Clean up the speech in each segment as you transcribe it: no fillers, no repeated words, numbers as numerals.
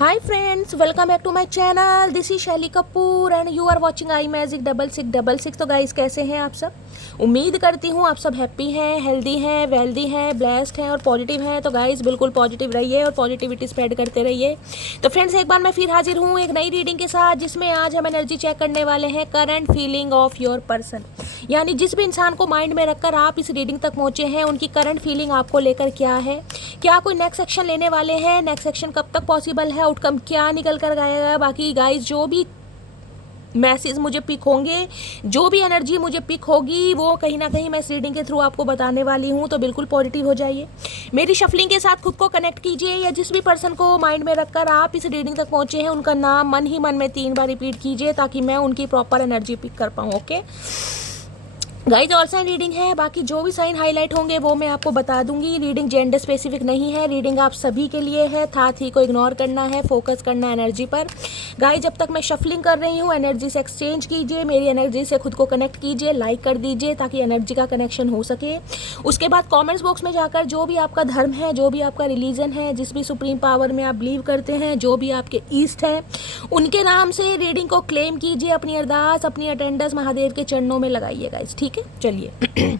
Hi friends, welcome back to my channel. This is शैली Kapoor and you are watching I magic 6666। तो guys कैसे हैं आप सब? उम्मीद करती हूँ आप सब हैप्पी हैं, हेल्दी हैं, वेल्दी हैं, ब्लेस्ड हैं और पॉजिटिव हैं। तो गाइस बिल्कुल पॉजिटिव रहिए और पॉजिटिविटी स्प्रेड करते रहिए। तो फ्रेंड्स एक बार मैं फिर हाजिर हूँ एक नई रीडिंग के साथ, जिसमें आज हम एनर्जी चेक करने वाले हैं current feeling of your person. यानी जिस भी इंसान को माइंड में रखकर आप इस रीडिंग तक पहुँचे हैं, उनकी करंट फीलिंग आपको लेकर क्या है, क्या कोई नेक्स्ट एक्शन लेने वाले हैं, नेक्स्ट एक्शन कब तक पॉसिबल है, आउटकम क्या निकल कर आएगा। बाकी गाइस जो भी मैसेज मुझे पिक होंगे, जो भी एनर्जी मुझे पिक होगी, वो कहीं ना कहीं मैं इस रीडिंग के थ्रू आपको बताने वाली हूँ। तो बिल्कुल पॉजिटिव हो जाइए, मेरी शफलिंग के साथ खुद को कनेक्ट कीजिए, या जिस भी पर्सन को माइंड में रखकर आप इस रीडिंग तक पहुँचे हैं, उनका नाम मन ही मन में 3 बार रिपीट कीजिए, ताकि मैं उनकी प्रॉपर एनर्जी पिक कर पाऊँ। Okay guys, all sign reading है, बाकी जो भी साइन हाईलाइट होंगे वो मैं आपको बता दूंगी। रीडिंग जेंडर स्पेसिफिक नहीं है, रीडिंग आप सभी के लिए है। साथ ही को इग्नोर करना है, फोकस करना है एनर्जी पर। गाइज जब तक मैं शफलिंग कर रही हूँ, एनर्जी से एक्सचेंज कीजिए, मेरी एनर्जी से खुद को कनेक्ट कीजिए, लाइक कर दीजिए ताकि एनर्जी का कनेक्शन हो सके। उसके बाद कॉमेंट्स बॉक्स में जाकर जो भी आपका धर्म है, जो भी आपका रिलीजन है, जिस भी सुप्रीम पावर में आप बिलीव करते हैं, जो भी आपके ईस्ट हैं, उनके नाम से रीडिंग को क्लेम कीजिए। अपनी अरदास, अपनी अटेंडेंस महादेव के चरणों में लगाइए गाइज, ठीक है। चलिए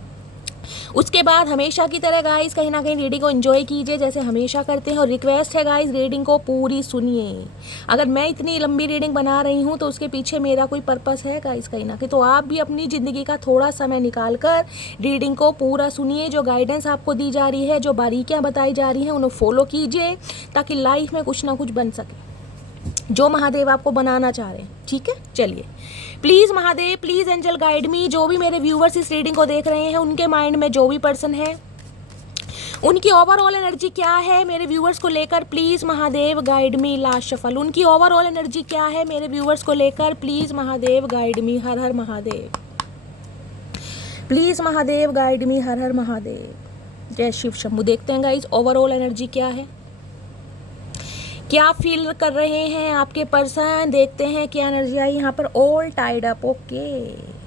उसके बाद हमेशा की तरह गाइस कहीं ना कहीं रीडिंग को एंजॉय कीजिए जैसे हमेशा करते हैं, और रिक्वेस्ट है गाइस रीडिंग को पूरी सुनिए। अगर मैं इतनी लंबी रीडिंग बना रही हूँ तो उसके पीछे मेरा कोई पर्पस है गाइस कहीं ना कहीं। तो आप भी अपनी ज़िंदगी का थोड़ा समय निकाल कर रीडिंग को पूरा सुनिए। जो गाइडेंस आपको दी जा रही है, जो बारीकियाँ बताई जा रही हैं, उन्हें फॉलो कीजिए ताकि लाइफ में कुछ ना कुछ बन सके, जो महादेव आपको बनाना चाह रहे हैं, ठीक है। चलिए please Mahadev, please angel guide me. जो भी मेरे व्यूवर्स इस रीडिंग को देख रहे हैं, उनके माइंड में जो भी पर्सन है, उनकी ओवरऑल एनर्जी क्या है मेरे व्यूवर्स को लेकर, please Mahadev guide me. Last shuffle, उनकी ओवरऑल एनर्जी क्या है मेरे व्यूवर्स को लेकर, प्लीज़ महादेव गाइड मी। हर हर Mahadev, please Mahadev guide me. हर हर महादेव, जय शिव शंभू। देखते हैं गाइज ओवरऑल एनर्जी क्या है, क्या फील कर रहे हैं आपके पर्सन। देखते हैं क्या एनर्जी आई यहाँ पर। All tied up, okay.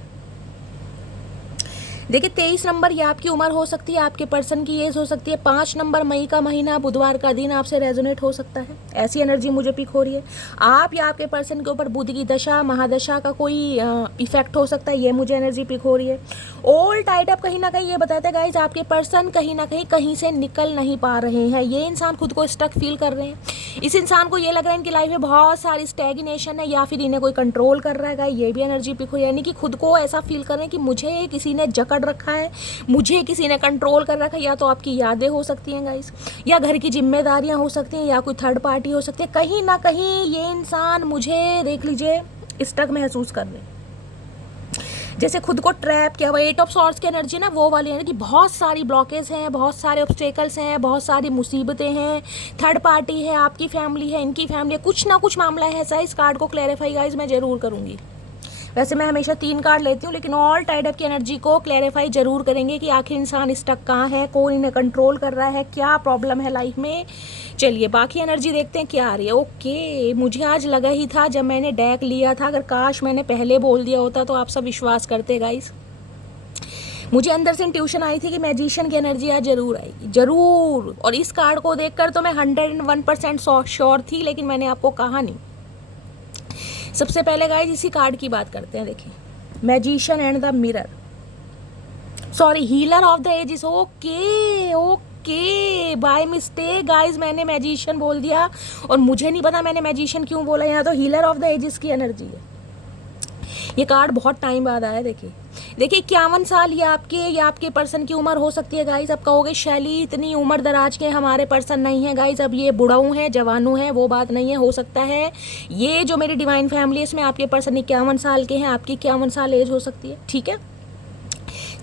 देखिए 23 नंबर ये आपकी उम्र हो सकती है, आपके पर्सन की एज हो सकती है। 5 नंबर मई का महीना, बुधवार का दिन आपसे रेजोनेट हो सकता है, ऐसी एनर्जी मुझे पिक हो रही है। आप या आपके पर्सन के ऊपर बुध की दशा, महादशा का कोई इफेक्ट हो सकता है, ये मुझे एनर्जी पिक हो रही है। ऑल टाइड अप कहीं ना कहीं ये बताते हैं गाइज आपके पर्सन कहीं ना कहीं से निकल नहीं पा रहे हैं। ये इंसान खुद को स्टक फील कर रहे हैं। इस इंसान को ये लग रहा है इनकी लाइफ में बहुत सारी स्टैग्नेशन है, या फिर इन्हें कोई कंट्रोल कर रहा है गाइज, ये भी एनर्जी पिक हो। यानी कि खुद को ऐसा फील कर रहे हैं कि मुझे किसी ने जकड़ रखा है, मुझे किसी ने कंट्रोल कर रखा है। या तो आपकी यादें हो सकती हैं गाइस, या घर की जिम्मेदारियां हो सकती हैं, या कोई थर्ड पार्टी हो सकती है। कहीं ना कहीं ये इंसान, मुझे देख लीजिए, स्टक महसूस कर रहे हैं, जैसे खुद को ट्रैप किया हुआ। 8 ऑफ सॉर्ड्स की एनर्जी ना वो वाली है कि बहुत सारी ब्लॉकेज हैं, बहुत सारे ऑब्स्टेकल्स हैं, बहुत सारी मुसीबतें हैं, थर्ड पार्टी है, आपकी फैमिली है, इनकी फैमिली है, कुछ ना कुछ मामला है ऐसा। इस कार्ड को क्लैरिफाई गाइस मैं ज़रूर करूँगी। वैसे मैं हमेशा 3 कार्ड लेती हूँ, लेकिन ऑल टाइड अप की एनर्जी को क्लैरिफाई जरूर करेंगे कि आखिर इंसान स्टक कहाँ है, कौन इन्हें कंट्रोल कर रहा है, क्या प्रॉब्लम है लाइफ में। चलिए बाकी एनर्जी देखते हैं क्या आ रही है। ओके, मुझे आज लगा ही था जब मैंने डेक लिया था, अगर काश मैंने पहले बोल दिया होता तो आप सब विश्वास करते गाइस। मुझे अंदर से इंट्यूशन आई थी कि मैजिशियन की एनर्जी आज जरूर आएगी, जरूर। और इस कार्ड को देखकर तो मैं 101% श्योर थी, लेकिन मैंने आपको कहा नहीं। सबसे पहले गाइस इसी कार्ड की बात करते हैं। देखिए, magician and the mirror, sorry healer of the ages. Okay okay, by mistake guys मैंने मैजिशियन बोल दिया, और मुझे नहीं पता मैंने मैजिशियन क्यों बोला। यहाँ तो हीलर ऑफ द एजेस की एनर्जी है। ये कार्ड बहुत टाइम बाद आया। देखिए 51 साल ये आपके पर्सन की उम्र हो सकती है गाइज। अब कहोगे शैली इतनी उम्र दराज के हमारे पर्सन नहीं है गाइज, अब ये बुढ़ाऊ हैं, जवानों हैं, वो बात नहीं है। हो सकता है ये जो मेरी डिवाइन फैमिली है, इसमें आपके पर्सन 51 साल के हैं, आपकी 51 साल एज हो सकती है, ठीक है।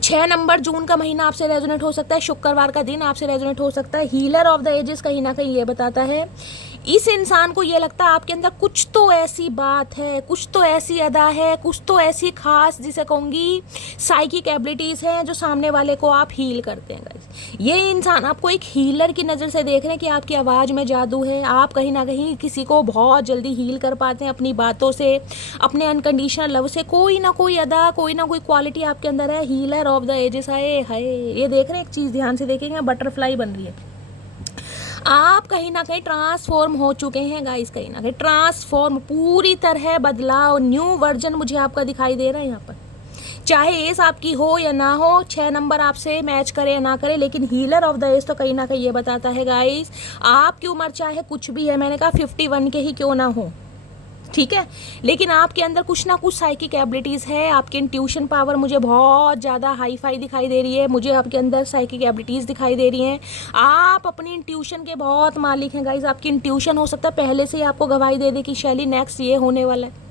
6 नंबर जून का महीना आपसे रेजोनेट हो सकता है, शुक्रवार का दिन आपसे रेजोनेट हो सकता है। हीलर ऑफ द एजेस कहीं ना कहीं ये बताता है इस इंसान को ये लगता है आपके अंदर कुछ तो ऐसी बात है, कुछ तो ऐसी अदा है, कुछ तो ऐसी खास, जिसे कहूँगी साइकिक एबिलिटीज़ हैं, जो सामने वाले को आप हील करते हैं गाइस। ये इंसान आपको एक हीलर की नज़र से देख रहे हैं कि आपकी आवाज़ में जादू है, आप कहीं ना कहीं किसी को बहुत जल्दी हील कर पाते हैं अपनी बातों से, अपने अनकंडीशनल लव से। कोई ना कोई अदा, कोई ना कोई क्वालिटी आपके अंदर है। हीलर ऑफ द एजेस आए हाय, ये देख रहे हैं, एक चीज़ ध्यान से देखेंगे, बटरफ्लाई बन रही है। आप कहीं ना कहीं ट्रांसफॉर्म हो चुके हैं गाइस, कहीं ना कहीं ट्रांसफॉर्म, पूरी तरह बदलाव, न्यू वर्जन मुझे आपका दिखाई दे रहा है यहाँ पर। चाहे एज आपकी हो या ना हो, 6 नंबर आपसे मैच करे या ना करे, लेकिन हीलर ऑफ द एज तो कहीं ना कहीं ये बताता है गाइस, आपकी उम्र चाहे कुछ भी है, मैंने कहा 51 के ही क्यों ना हो, ठीक है, लेकिन आपके अंदर कुछ ना कुछ साइकिक एबिलिटीज़ है। आपकी इंट्यूशन पावर मुझे बहुत ज़्यादा हाई फाई दिखाई दे रही है, मुझे आपके अंदर साइकिक एबिलिटीज़ दिखाई दे रही हैं। आप अपनी इंट्यूशन के बहुत मालिक हैं गाइस। आपकी इंट्यूशन हो सकता है पहले से ही आपको गवाही दे दे कि शैली नेक्स्ट ये होने वाला है।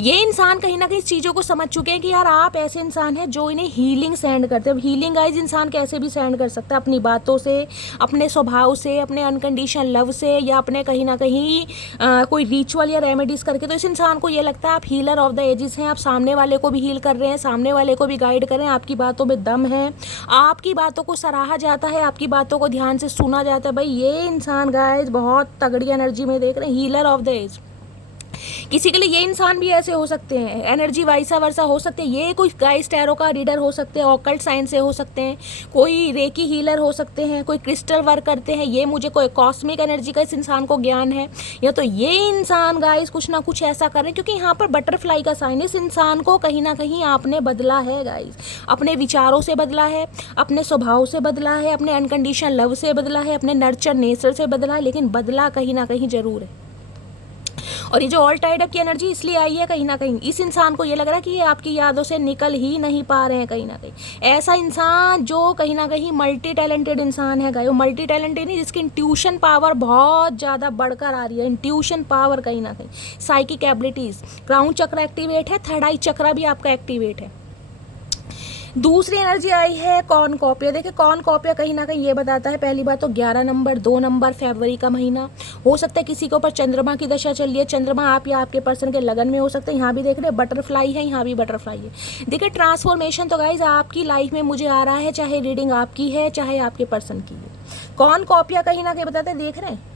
ये इंसान कहीं ना कहीं चीज़ों को समझ चुके हैं कि यार आप ऐसे इंसान हैं जो इन्हें हीलिंग सेंड करते हैं। हीलिंग गाइज इंसान कैसे भी सेंड कर सकता है, अपनी बातों से, अपने स्वभाव से, अपने अनकंडीशन लव से, या अपने कहीं ना कहीं कोई रिचुअल या रेमेडीज करके। तो इस इंसान को ये लगता है आप हीलर ऑफ द एजेस हैं, आप सामने वाले को भी हील कर रहे हैं, सामने वाले को भी गाइड कर रहे हैं, आपकी बातों में दम है, आपकी बातों को सराहा जाता है, आपकी बातों को ध्यान से सुना जाता है। भाई ये इंसान गाइज बहुत तगड़ी एनर्जी में देख रहे हैं, हीलर ऑफ द एज। किसी के लिए ये इंसान भी ऐसे हो सकते हैं, एनर्जी वाइसा वर्सा हो सकते हैं। ये कोई गाइस टैरो का रीडर हो सकते हैं, ऑकल्ट साइंस से हो सकते हैं, कोई रेकी हीलर हो सकते हैं, कोई क्रिस्टल वर्क करते हैं। ये मुझे कोई कॉस्मिक एनर्जी का इस इंसान को ज्ञान है, या तो ये इंसान गाइस कुछ ना कुछ ऐसा कर रहे हैं, क्योंकि यहाँ पर बटरफ्लाई का साइन है। इस इंसान को कहीं ना कहीं आपने बदला है गाइस, अपने विचारों से बदला है, अपने स्वभाव से बदला है, अपने अनकंडीशन लव से बदला है, अपने नर्चर नेचर से बदला है, लेकिन बदला कहीं ना कहीं जरूर है। और ये जो ऑल टाइड अप की एनर्जी इसलिए आई है, कहीं ना कहीं इस इंसान को ये लग रहा है कि ये आपकी यादों से निकल ही नहीं पा रहे हैं। कहीं ना कहीं ऐसा इंसान जो कहीं ना कहीं मल्टी टैलेंटेड इंसान है, वो मल्टी टैलेंटेड नहीं, जिसकी इंट्यूशन पावर बहुत ज़्यादा बढ़कर आ रही है। इंट्यूशन पावर कहीं ना कहीं, साइकिक एबिलिटीज़, क्राउन चक्र एक्टिवेट है, थर्ड आई चक्र भी आपका एक्टिवेट है। दूसरी एनर्जी आई है कॉर्नकोपिया। देखिए कॉर्नकोपिया कहीं ना कहीं ये बताता है, पहली बात तो 11 नंबर 2 नंबर फरवरी का महीना हो सकता है, किसी के ऊपर चंद्रमा की दशा चल रही है, चंद्रमा आप या आपके पर्सन के लगन में हो सकते हैं। यहाँ भी देख रहे हैं बटरफ्लाई है, यहाँ भी बटरफ्लाई है। देखिए ट्रांसफॉर्मेशन तो गाइज आपकी लाइफ में मुझे आ रहा है, चाहे रीडिंग आपकी है चाहे आपके पर्सन की है। कॉर्नकोपिया कहीं ना कहीं बताते हैं, देख रहे हैं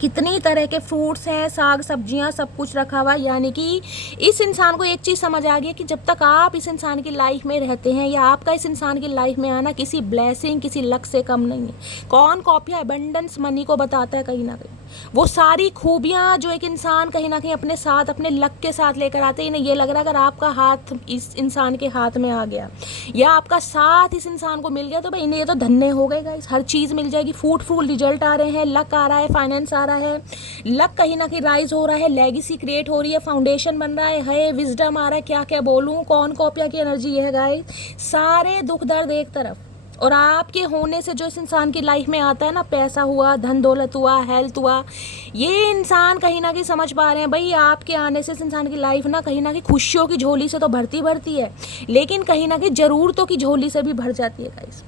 कितनी तरह के फ्रूट्स हैं, साग सब्जियां, सब कुछ रखा हुआ। यानी कि इस इंसान को एक चीज़ समझ आ गई है कि जब तक आप इस इंसान की लाइफ में रहते हैं, या आपका इस इंसान की लाइफ में आना किसी ब्लेसिंग, किसी लक से कम नहीं है। कॉर्नकोपिया अबंडेंस मनी को बताता है, कहीं ना कहीं वो सारी खूबियाँ जो एक इंसान कहीं ना कहीं अपने साथ, अपने लक के साथ लेकर आते हैं। इन्हें ये लग रहा है अगर आपका हाथ इस इंसान के हाथ में आ गया, या आपका साथ इस इंसान को मिल गया, तो भाई इन्हें ये तो धन्य हो गए गाइस, हर चीज़ मिल जाएगी, फ्रूटफुल रिजल्ट आ रहे हैं, लक आ रहा है, फाइनेंस आ रहा है, लक कहीं ना कहीं राइज हो रहा है, लेगेसी क्रिएट हो रही है, फाउंडेशन बन रहा है, विजडम आ रहा है। क्या क्या बोलूँ, कॉर्नकोपिया की एनर्जी ये है गाइस, सारे दुख दर्द एक तरफ, और आपके होने से जो इस इंसान की लाइफ में आता है ना, पैसा हुआ, धन दौलत हुआ, हेल्थ हुआ, ये इंसान कहीं ना कहीं समझ पा रहे हैं भाई आपके आने से इस इंसान की लाइफ ना कहीं ना कहीं खुशियों की झोली से तो भरती है, लेकिन कहीं ना कहीं ज़रूरतों की झोली से भी भर जाती है गाइस।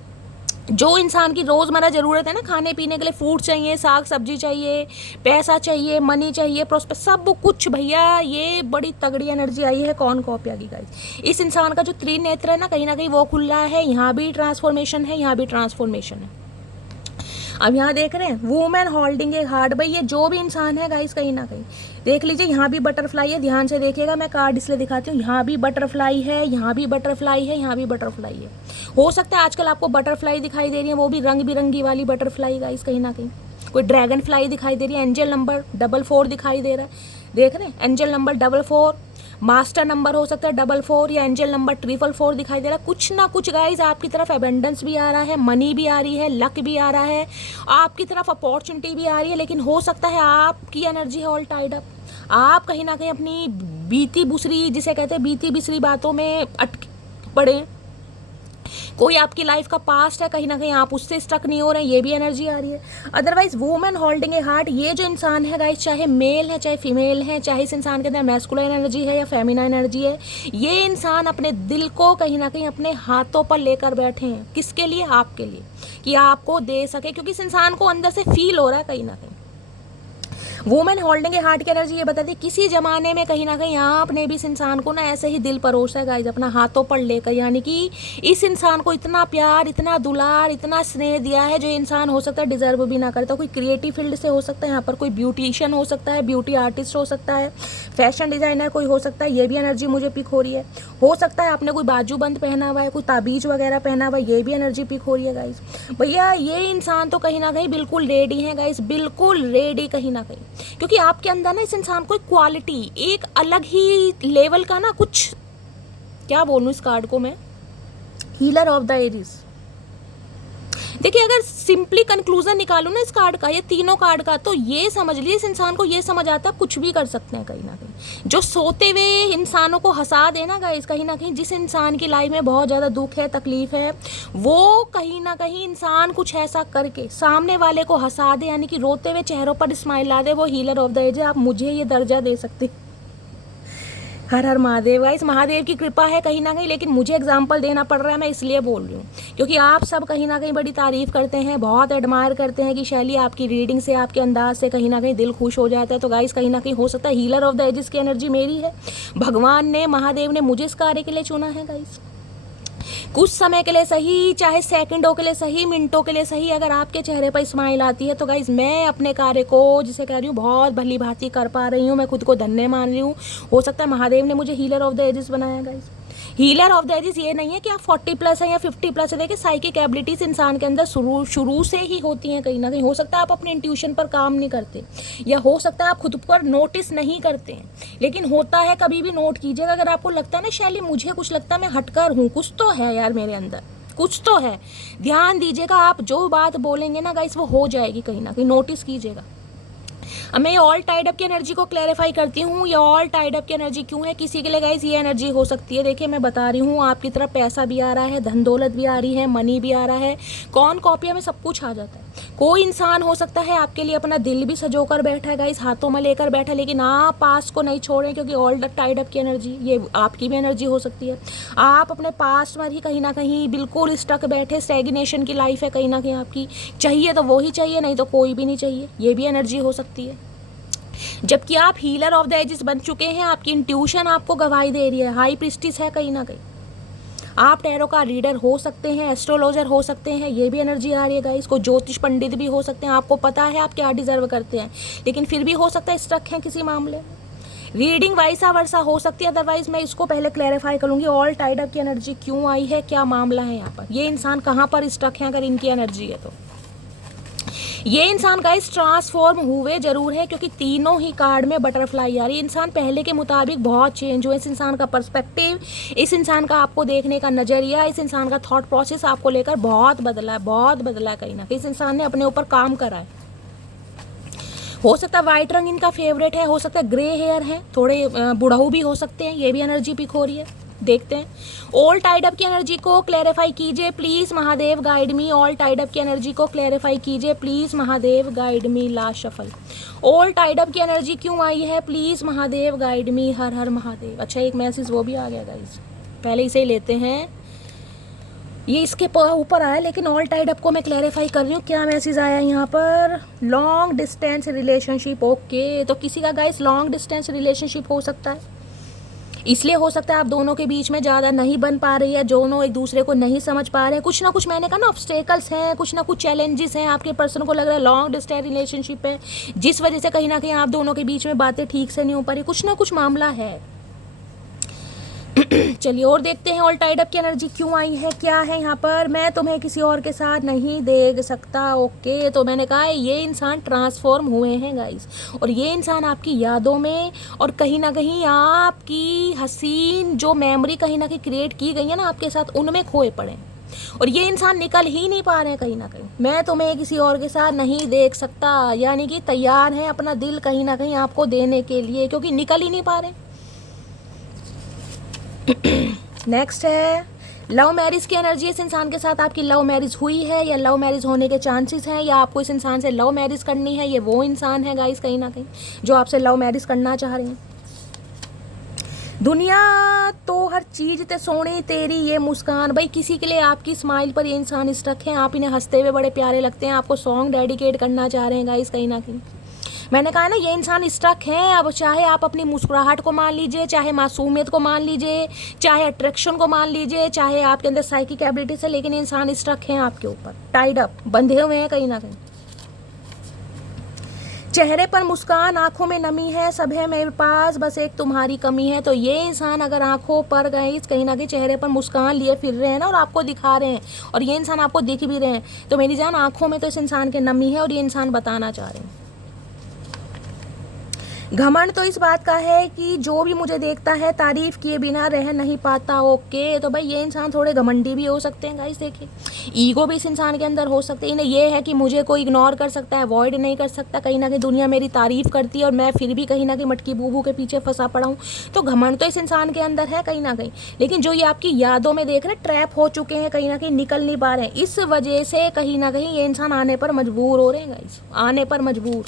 जो इंसान की रोज़मर्रा ज़रूरत है ना, खाने पीने के लिए फूड चाहिए, साग सब्जी चाहिए, पैसा चाहिए, मनी चाहिए, प्रोस्पेक्ट, सब कुछ भैया, ये बड़ी तगड़ी एनर्जी आई है कॉर्नकोपिया की गाइस। इस इंसान का जो त्रिनेत्र है ना, कहीं ना कहीं वो खुला है, यहाँ भी ट्रांसफॉर्मेशन है, यहाँ भी ट्रांसफॉर्मेशन है। अब यहाँ देख रहे हैं वुमेन होल्डिंग ए हार्ट। भाई ये जो भी इंसान है गाइस, कहीं ना कहीं देख लीजिए, यहाँ भी बटरफ्लाई है, ध्यान से देखिएगा, मैं कार्ड इसलिए दिखाती हूँ, यहाँ भी बटरफ्लाई है, यहाँ भी बटरफ्लाई है, यहाँ भी बटरफ्लाई है। हो सकता है आजकल आपको बटरफ्लाई दिखाई दे रही है, वो भी रंग बिरंगी वाली बटरफ्लाई गाइस, कहीं ना कहीं कोई ड्रैगन फ्लाई दिखाई दे रही है, एंजल नंबर 44 दिखाई दे रहा है, देख रहे हैं एंजल नंबर 44, मास्टर नंबर हो सकता है 44, या एंजल नंबर 444 दिखाई दे रहा है। कुछ ना कुछ गाइज आपकी तरफ एबेंडेंस भी आ रहा है, मनी भी आ रही है, लक भी आ रहा है, आपकी तरफ अपॉर्चुनिटी भी आ रही है। लेकिन हो सकता है आपकी एनर्जी है ऑल टाइड अप, आप कहीं ना कहीं अपनी बीती बुसरी, जिसे कहते हैं बीती बिसरी बातों में अटक पड़े। कोई आपकी लाइफ का पास्ट है, कहीं ना कहीं आप उससे स्टक नहीं हो रहे हैं, ये भी एनर्जी आ रही है। अदरवाइज वुमेन होल्डिंग ए हार्ट, ये जो इंसान है गाइस, चाहे मेल है चाहे फीमेल है, चाहे इस इंसान के अंदर मैस्कुलिन एनर्जी है या फेमिनाइन एनर्जी है, ये इंसान अपने दिल को कहीं ना कहीं अपने हाथों पर लेकर बैठे हैं। किसके लिए? आपके लिए, कि आपको दे सके, क्योंकि इस इंसान को अंदर से फील हो रहा है कहीं ना कहीं। वुमेन होल्डिंग ए हार्ट की एनर्जी ये बताती है किसी जमाने में कहीं ना कहीं आपने भी इस इंसान को ना ऐसे ही दिल परोसा है गाइज, अपना हाथों पर लेकर, यानी कि इस इंसान को इतना प्यार, इतना दुलार, इतना स्नेह दिया है जो इंसान हो सकता है डिजर्व भी ना करता। कोई क्रिएटिव फील्ड से हो सकता है, यहाँ पर कोई ब्यूटिशियन हो सकता है, ब्यूटी आर्टिस्ट हो सकता है, फैशन डिजाइनर कोई हो सकता है, ये भी एनर्जी मुझे पिक हो रही है। हो सकता है आपने कोई बाजूबंद पहना हुआ है, कोई ताबीज वगैरह पहना हुआ है, ये भी एनर्जी पिक हो रही है गाइज। भैया ये इंसान तो कहीं ना कहीं बिल्कुल रेडी है गाइज, बिल्कुल रेडी कहीं ना कहीं, क्योंकि आपके अंदर ना इस इंसान को एक क्वालिटी, एक अलग ही लेवल का ना कुछ, क्या बोलूं इस कार्ड को मैं, हीलर ऑफ द एजिस। देखिए अगर सिंपली कंक्लूजन निकालूं ना इस कार्ड का, ये तीनों कार्ड का, तो ये समझ लीजिए इस इंसान को ये समझ आता है कुछ भी कर सकते हैं कहीं ना कहीं। जो सोते हुए इंसानों को हंसा देना गाइस, कहीं ना कहीं जिस इंसान की लाइफ में बहुत ज़्यादा दुख है, तकलीफ है, वो कहीं ना कहीं इंसान कुछ ऐसा करके सामने वाले को हंसा दे, यानी कि रोते हुए चेहरों पर स्माइल ला दे, वो हीलर ऑफ द एज है। आप मुझे ये दर्जा दे सकते हैं। हर हर महादेव गाइस, महादेव की कृपा है कहीं ना कहीं, लेकिन मुझे एग्जाम्पल देना पड़ रहा है, मैं इसलिए बोल रही हूँ क्योंकि आप सब कहीं ना कहीं बड़ी तारीफ करते हैं, बहुत एडमायर करते हैं कि शैली आपकी रीडिंग से, आपके अंदाज से कहीं ना कहीं दिल खुश हो जाता है। तो गाइस कहीं ना कहीं हो सकता है हीलर ऑफ द एजिस की एनर्जी मेरी है, भगवान ने, महादेव ने मुझे इस कार्य के लिए चुना है गाइस। कुछ समय के लिए सही, चाहे सेकंडों के लिए सही, मिनटों के लिए सही, अगर आपके चेहरे पर स्माइल आती है तो गाइज मैं अपने कार्य को, जिसे कह रही हूँ, बहुत भली भांति कर पा रही हूँ, मैं खुद को धन्य मान रही हूँ। हो सकता है महादेव ने मुझे हीलर ऑफ द एजिस बनाया guys. Healer of the ages ये नहीं है कि आप 40+ है या 50+ है। देखिए साइकिक एबिलिटीज इंसान के अंदर शुरू से ही होती हैं कहीं ना कहीं। हो सकता है आप अपने इंट्यूशन पर काम नहीं करते, या हो सकता है आप खुद पर नोटिस नहीं करते हैं, लेकिन होता है, कभी भी नोट कीजिएगा। अगर आपको लगता है ना शैली मुझे कुछ लगता है मैं हटकर हूँ, कुछ तो है यार मेरे अंदर, कुछ तो है, ध्यान दीजिएगा। आप जो बात बोलेंगे ना गाइस वो हो जाएगी कहीं ना कहीं, नोटिस कीजिएगा। अब मैं ये ऑल टाइड अप की एनर्जी को क्लैरिफाई करती हूँ। ये ऑल टाइड अप की एनर्जी क्यों है, किसी के लिए गाइस ये एनर्जी हो सकती है। देखिए मैं बता रही हूँ, आपकी तरफ पैसा भी आ रहा है, धन दौलत भी आ रही है, मनी भी आ रहा है, कौन कॉपिया में सब कुछ आ जाता है। कोई इंसान हो सकता है आपके लिए अपना दिल भी सजोकर बैठा है गाइस, हाथों में लेकर बैठा है, लेकिन आप पास्ट को नहीं छोड़ें, क्योंकि ऑल टाइड अप की एनर्जी ये आपकी भी एनर्जी हो सकती है। आप अपने पास्ट में ही कहीं ना कहीं बिल्कुल स्टक बैठे, स्टैग्नेशन की लाइफ है कहीं ना कहीं आपकी, चाहिए तो वो ही चाहिए, नहीं तो कोई भी नहीं चाहिए, ये भी एनर्जी हो सकती है। जबकि आप हीलर ऑफ द एजिस बन चुके हैं, आपकी इंट्यूशन आपको गवाही दे रही है, हाई प्रिस्टिस है कहीं ना कहीं। आप टैरो का रीडर हो सकते हैं, एस्ट्रोलॉजर हो सकते हैं, ये भी एनर्जी आ रही है गाइस। को ज्योतिष पंडित भी हो सकते हैं, आपको पता है आप क्या डिजर्व करते हैं, लेकिन फिर भी हो सकता है स्ट्रक हैं किसी मामले में। रीडिंग वाइसा वर्सा हो सकती है, अदरवाइज मैं इसको पहले क्लैरिफाई करूंगी ऑल टाइड अप की एनर्जी क्यों आई है, क्या मामला है यहाँ पर, ये इंसान कहाँ पर स्ट्रक है अगर इनकी एनर्जी है तो। ये इंसान गाइस ट्रांसफॉर्म हुए जरूर है, क्योंकि तीनों ही कार्ड में बटरफ्लाई आ रही है। इंसान पहले के मुताबिक बहुत चेंज हुआ, इस इंसान का पर्सपेक्टिव, इस इंसान का आपको देखने का नज़रिया, इस इंसान का थॉट प्रोसेस आपको लेकर बहुत बदला है, बहुत बदला है कहीं ना कहीं। इस इंसान ने अपने ऊपर काम करा है। हो सकता है वाइट रंग इनका फेवरेट है, हो सकता है ग्रे हेयर है, थोड़े बुढ़ऊ भी हो सकते हैं, ये भी एनर्जी पिक हो रही है। देखते हैं ऑल टाइड अप की एनर्जी को क्लैरिफाई कीजिए please Mahadev, guide me. All tied up की एनर्जी को क्लैरिफाई कीजिए please Mahadev, guide me. Last shuffle, all tied up की एनर्जी क्यों आई है, प्लीज महादेव, गाइड मी। हर हर महादेव। अच्छा एक मैसेज वो भी आ गया गाइस, पहले इसे ही लेते हैं, ये इसके ऊपर आया, लेकिन ऑल टाइड अप को मैं क्लैरिफाई कर रही हूँ। क्या मैसेज आया यहाँ पर, लॉन्ग डिस्टेंस रिलेशनशिप। ओके, तो किसी का गाइस लॉन्ग डिस्टेंस रिलेशनशिप हो सकता है, इसलिए हो सकता है आप दोनों के बीच में ज़्यादा नहीं बन पा रही है, दोनों एक दूसरे को नहीं समझ पा रहे हैं, कुछ ना कुछ, मैंने कहा ना ऑब्स्टेकल्स हैं, कुछ ना कुछ चैलेंजेस हैं, आपके पर्सन को लग रहा है लॉन्ग डिस्टेंस रिलेशनशिप है, जिस वजह से कहीं ना कहीं आप दोनों के बीच में बातें ठीक से नहीं हो पा रही, कुछ ना कुछ मामला है। चलिए और देखते हैं ऑल टाइड अप की एनर्जी क्यों आई है, क्या है यहाँ पर। मैं तुम्हें किसी और के साथ नहीं देख सकता। ओके, तो मैंने कहा ये इंसान ट्रांसफॉर्म हुए हैं गाइस, और ये इंसान आपकी यादों में, और कहीं ना कहीं आपकी हसीन जो मेमोरी कहीं ना कहीं क्रिएट की गई है ना आपके साथ, उनमें खोए पड़े, और ये इंसान निकल ही नहीं पा रहे हैं कहीं ना कहीं। मैं तुम्हें किसी और के साथ नहीं देख सकता, यानी कि तैयार हैं अपना दिल कहीं ना कहीं आपको देने के लिए, क्योंकि निकल ही नहीं पा रहे। नेक्स्ट है लव मैरिज की एनर्जी। इस इंसान के साथ आपकी लव मैरिज हुई है, या लव मैरिज होने के चांसेस हैं, या आपको इस इंसान से लव मैरिज करनी है। ये वो इंसान है गाइस कहीं ना कहीं जो आपसे लव मैरिज करना चाह रहे हैं। दुनिया तो हर चीज़ ते सोनी तेरी ये मुस्कान। भाई किसी के लिए आपकी स्माइल पर ये इंसान स्टक है, आप इन्हें हंसते हुए बड़े प्यारे लगते हैं, आपको सॉन्ग डेडिकेट करना चाह रहे हैं गाइस कहीं ना कहीं। मैंने कहा ना, ये इंसान स्टक हैं। अब चाहे आप अपनी मुस्कुराहट को मान लीजिए, चाहे मासूमियत को मान लीजिए, चाहे अट्रैक्शन को मान लीजिए, चाहे आपके अंदर साइकिक एबिलिटी से, लेकिन इंसान स्टक हैं आपके ऊपर, टाइड अप, बंधे हुए हैं कहीं ना कहीं। चेहरे पर मुस्कान, आंखों में नमी है, सब है मेरे पास, बस एक तुम्हारी कमी है। तो ये इंसान अगर आंखों पर गए कहीं ना कहीं चेहरे पर मुस्कान लिए फिर रहे हैं ना, और आपको दिखा रहे हैं, और ये इंसान आपको दिख भी रहे हैं, तो मेरी जान आंखों में तो इस इंसान के नमी है, और ये इंसान बताना चाह रहे हैं। घमंड तो इस बात का है कि जो भी मुझे देखता है तारीफ किए बिना रह नहीं पाता। ओके, तो भाई ये इंसान थोड़े घमंडी भी हो सकते हैं गाइस। देखिए, ईगो भी इस इंसान के अंदर हो सकती है। इन्हें ये है कि मुझे कोई इग्नोर कर सकता है, अवॉइड नहीं कर सकता, कहीं ना कहीं दुनिया मेरी तारीफ करती है और मैं फिर भी कहीं ना कहीं मटकी बूबू के पीछे फंसा पड़ा हूँ। तो घमंड तो इस इंसान के अंदर है कहीं ना कहीं, लेकिन जो ये आपकी यादों में देख रहे, ट्रैप हो चुके हैं, कहीं ना कहीं निकल नहीं पा रहे हैं, इस वजह से कहीं ना कहीं ये इंसान आने पर मजबूर हो रहे हैं गाइस, आने पर मजबूर।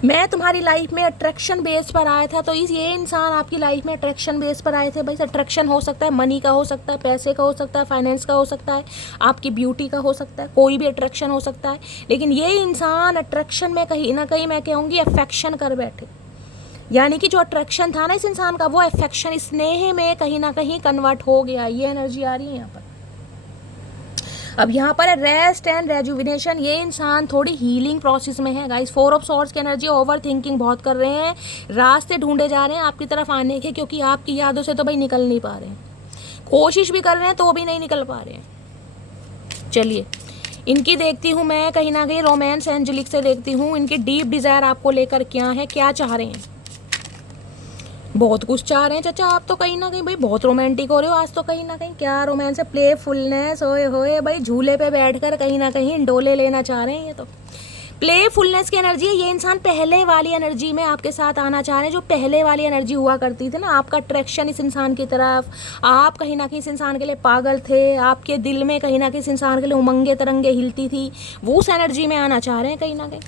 मैं तुम्हारी लाइफ में अट्रैक्शन बेस पर आया था, तो ये इंसान आपकी लाइफ में अट्रैक्शन बेस पर आए थे। भाई अट्रैक्शन हो सकता है मनी का, हो सकता है पैसे का, हो सकता है फाइनेंस का, हो सकता है आपकी ब्यूटी का, हो सकता है कोई भी अट्रैक्शन हो सकता है, लेकिन ये इंसान अट्रैक्शन में कहीं ना कहीं मैं कहूँगी अफेक्शन कर बैठे। यानी कि जो अट्रैक्शन था ना इस इंसान का, वो अफेक्शन, स्नेह में कहीं ना कहीं कन्वर्ट हो गया। ये एनर्जी आ रही है यहाँ पर। अब यहाँ पर रेस्ट एंड रेजुविनेशन, ये इंसान थोड़ी हीलिंग प्रोसेस में है गाइस। 4 ऑफ सॉर्ड्स की एनर्जी, ओवर थिंकिंग बहुत कर रहे हैं, रास्ते ढूंढे जा रहे हैं आपकी तरफ आने के, क्योंकि आपकी यादों से तो भाई निकल नहीं पा रहे हैं, कोशिश भी कर रहे हैं तो भी नहीं निकल पा रहे हैं। चलिए, इनकी देखती हूँ मैं कहीं ना कहीं रोमांस एंजेलिक से देखती हूँ, इनकी डीप डिज़ायर आपको लेकर क्या है, क्या चाह रहे हैं। बहुत कुछ चाह रहे हैं चाचा आप तो, कहीं ना कहीं भाई बहुत रोमांटिक हो रहे हो आज तो, कहीं ना कहीं क्या रोमांस है, प्लेफुलनेस, होए होए भाई झूले पे बैठकर कहीं ना कहीं डोले लेना चाह रहे हैं। ये तो प्लेफुलनेस की एनर्जी है। ये इंसान पहले वाली एनर्जी में आपके साथ आना चाह रहे हैं, जो पहले वाली एनर्जी हुआ करती थी ना, आपका अट्रैक्शन इस इंसान की तरफ, आप कहीं ना कहीं इस इंसान के लिए पागल थे, आपके दिल में कहीं ना कहीं इस इंसान के लिए उमंगे तरंगे हिलती थी, वो उस एनर्जी में आना चाह रहे हैं कहीं ना कहीं,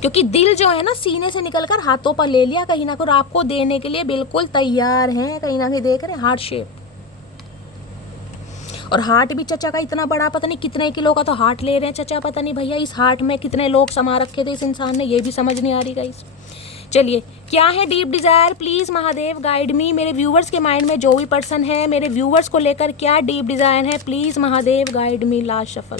क्योंकि दिल जो है ना सीने से निकलकर हाथों पर ले लिया कहीं ना कहीं, आपको देने के लिए बिल्कुल तैयार हैं कहीं ना कहीं। देख रहे हैं हार्ट शेप, और हार्ट भी चचा का इतना बड़ा, पता नहीं कितने किलो का तो हार्ट ले रहे हैं चचा, पता नहीं भैया इस हार्ट में कितने लोग समा रखे थे इस इंसान ने, ये भी समझ नहीं आ रही गाइस। चलिए, क्या है deep desire, please Mahadev guide मी। मेरे व्यूवर्स के माइंड में जो भी पर्सन है, मेरे व्यूवर्स को लेकर क्या डीप डिज़ायर है, please Mahadev guide me. Last shuffle,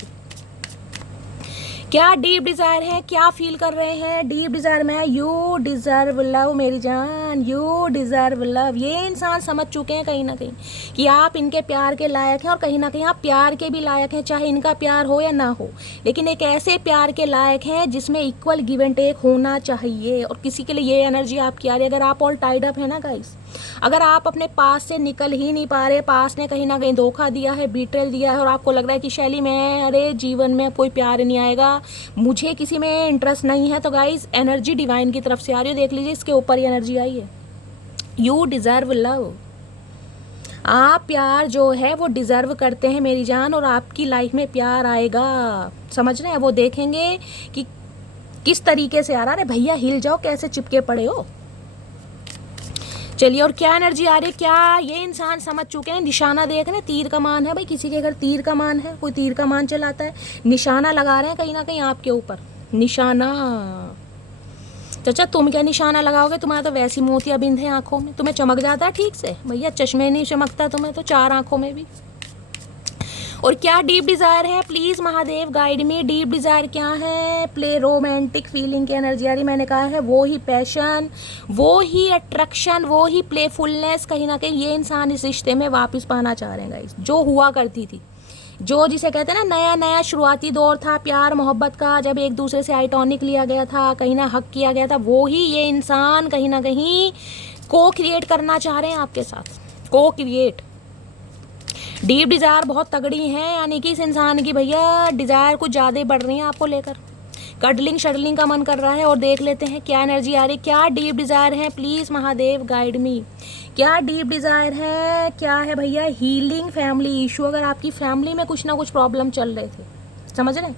क्या डीप डिज़ायर है, क्या फील कर रहे हैं डीप डिज़ायर में। यू डिज़र्व लव मेरी जान, यू डिज़र्व लव। ये इंसान समझ चुके हैं कहीं ना कहीं कि आप इनके प्यार के लायक हैं, और कहीं ना कहीं आप प्यार के भी लायक हैं, चाहे इनका प्यार हो या ना हो, लेकिन एक ऐसे प्यार के लायक हैं जिसमें इक्वल गिव एंड टेक होना चाहिए। और किसी के लिए ये एनर्जी आपकी आ रही है, अगर आप ऑल टाइड अप है ना गाइस, अगर आप अपने पास से निकल ही नहीं पा रहे, पास ने कहीं ना कहीं धोखा दिया है, बीट्रेल दिया है, और आपको लग रहा है कि शैली में अरे जीवन में कोई प्यार नहीं आएगा, मुझे किसी में इंटरेस्ट नहीं है, तो गाइस एनर्जी डिवाइन की तरफ से आ रही है। देख लीजिए, इसके ऊपर ये एनर्जी आई है, यू डिज़र्व लव। आप प्यार जो है वो डिज़र्व करते हैं मेरी जान, और आपकी लाइफ में प्यार आएगा, समझ रहे हैं। वो देखेंगे कि किस तरीके से आ रहा है। भैया हिल जाओ, कैसे चिपके पड़े हो। चलिए, और क्या एनर्जी आ रही है, क्या ये इंसान समझ चुके हैं, निशाना देख रहे हैं, तीर कमान है भाई, किसी के अगर तीर कमान है, कोई तीर कमान चलाता है, निशाना लगा रहे हैं कहीं ना कहीं आपके ऊपर, निशाना। चाचा तुम क्या निशाना लगाओगे, तुम्हारा तो वैसी मोतियाबिंद है आंखों में, तुम्हें चमक जाता है ठीक से भैया, चश्मे नहीं चमकता तुम्हें तो 4 आंखों में भी। और क्या डीप डिज़ायर है, please Mahadev guide me. Deep desire क्या है, प्ले रोमांटिक फीलिंग की एनर्जी आ रही, मैंने कहा है वो ही पैशन, वो ही अट्रैक्शन, वो ही प्लेफुलनेस, कहीं ना कहीं ये इंसान इस रिश्ते में वापस पाना चाह रहे हैं गाइस, जो हुआ करती थी, जो जिसे कहते हैं ना नया नया शुरुआती दौर था प्यार मोहब्बत का, जब एक दूसरे से आइटॉनिक लिया गया था, कहीं ना हक किया गया था, वो ही ये इंसान कहीं ना कहीं को क्रिएट करना चाह रहे हैं आपके साथ, को क्रिएट। डीप डिज़ायर बहुत तगड़ी है, यानी कि इस इंसान की भैया डिज़ायर कुछ ज़्यादा ही बढ़ रही है आपको लेकर, कडलिंग शडलिंग का मन कर रहा है। और देख लेते हैं क्या एनर्जी आ रही, क्या डीप डिज़ायर है, प्लीज़ महादेव गाइड मी। क्या डीप डिज़ायर है, क्या है भैया, हीलिंग फैमिली इशू, अगर आपकी फैमिली में कुछ ना कुछ प्रॉब्लम चल रहे थे, समझ रहे हैं,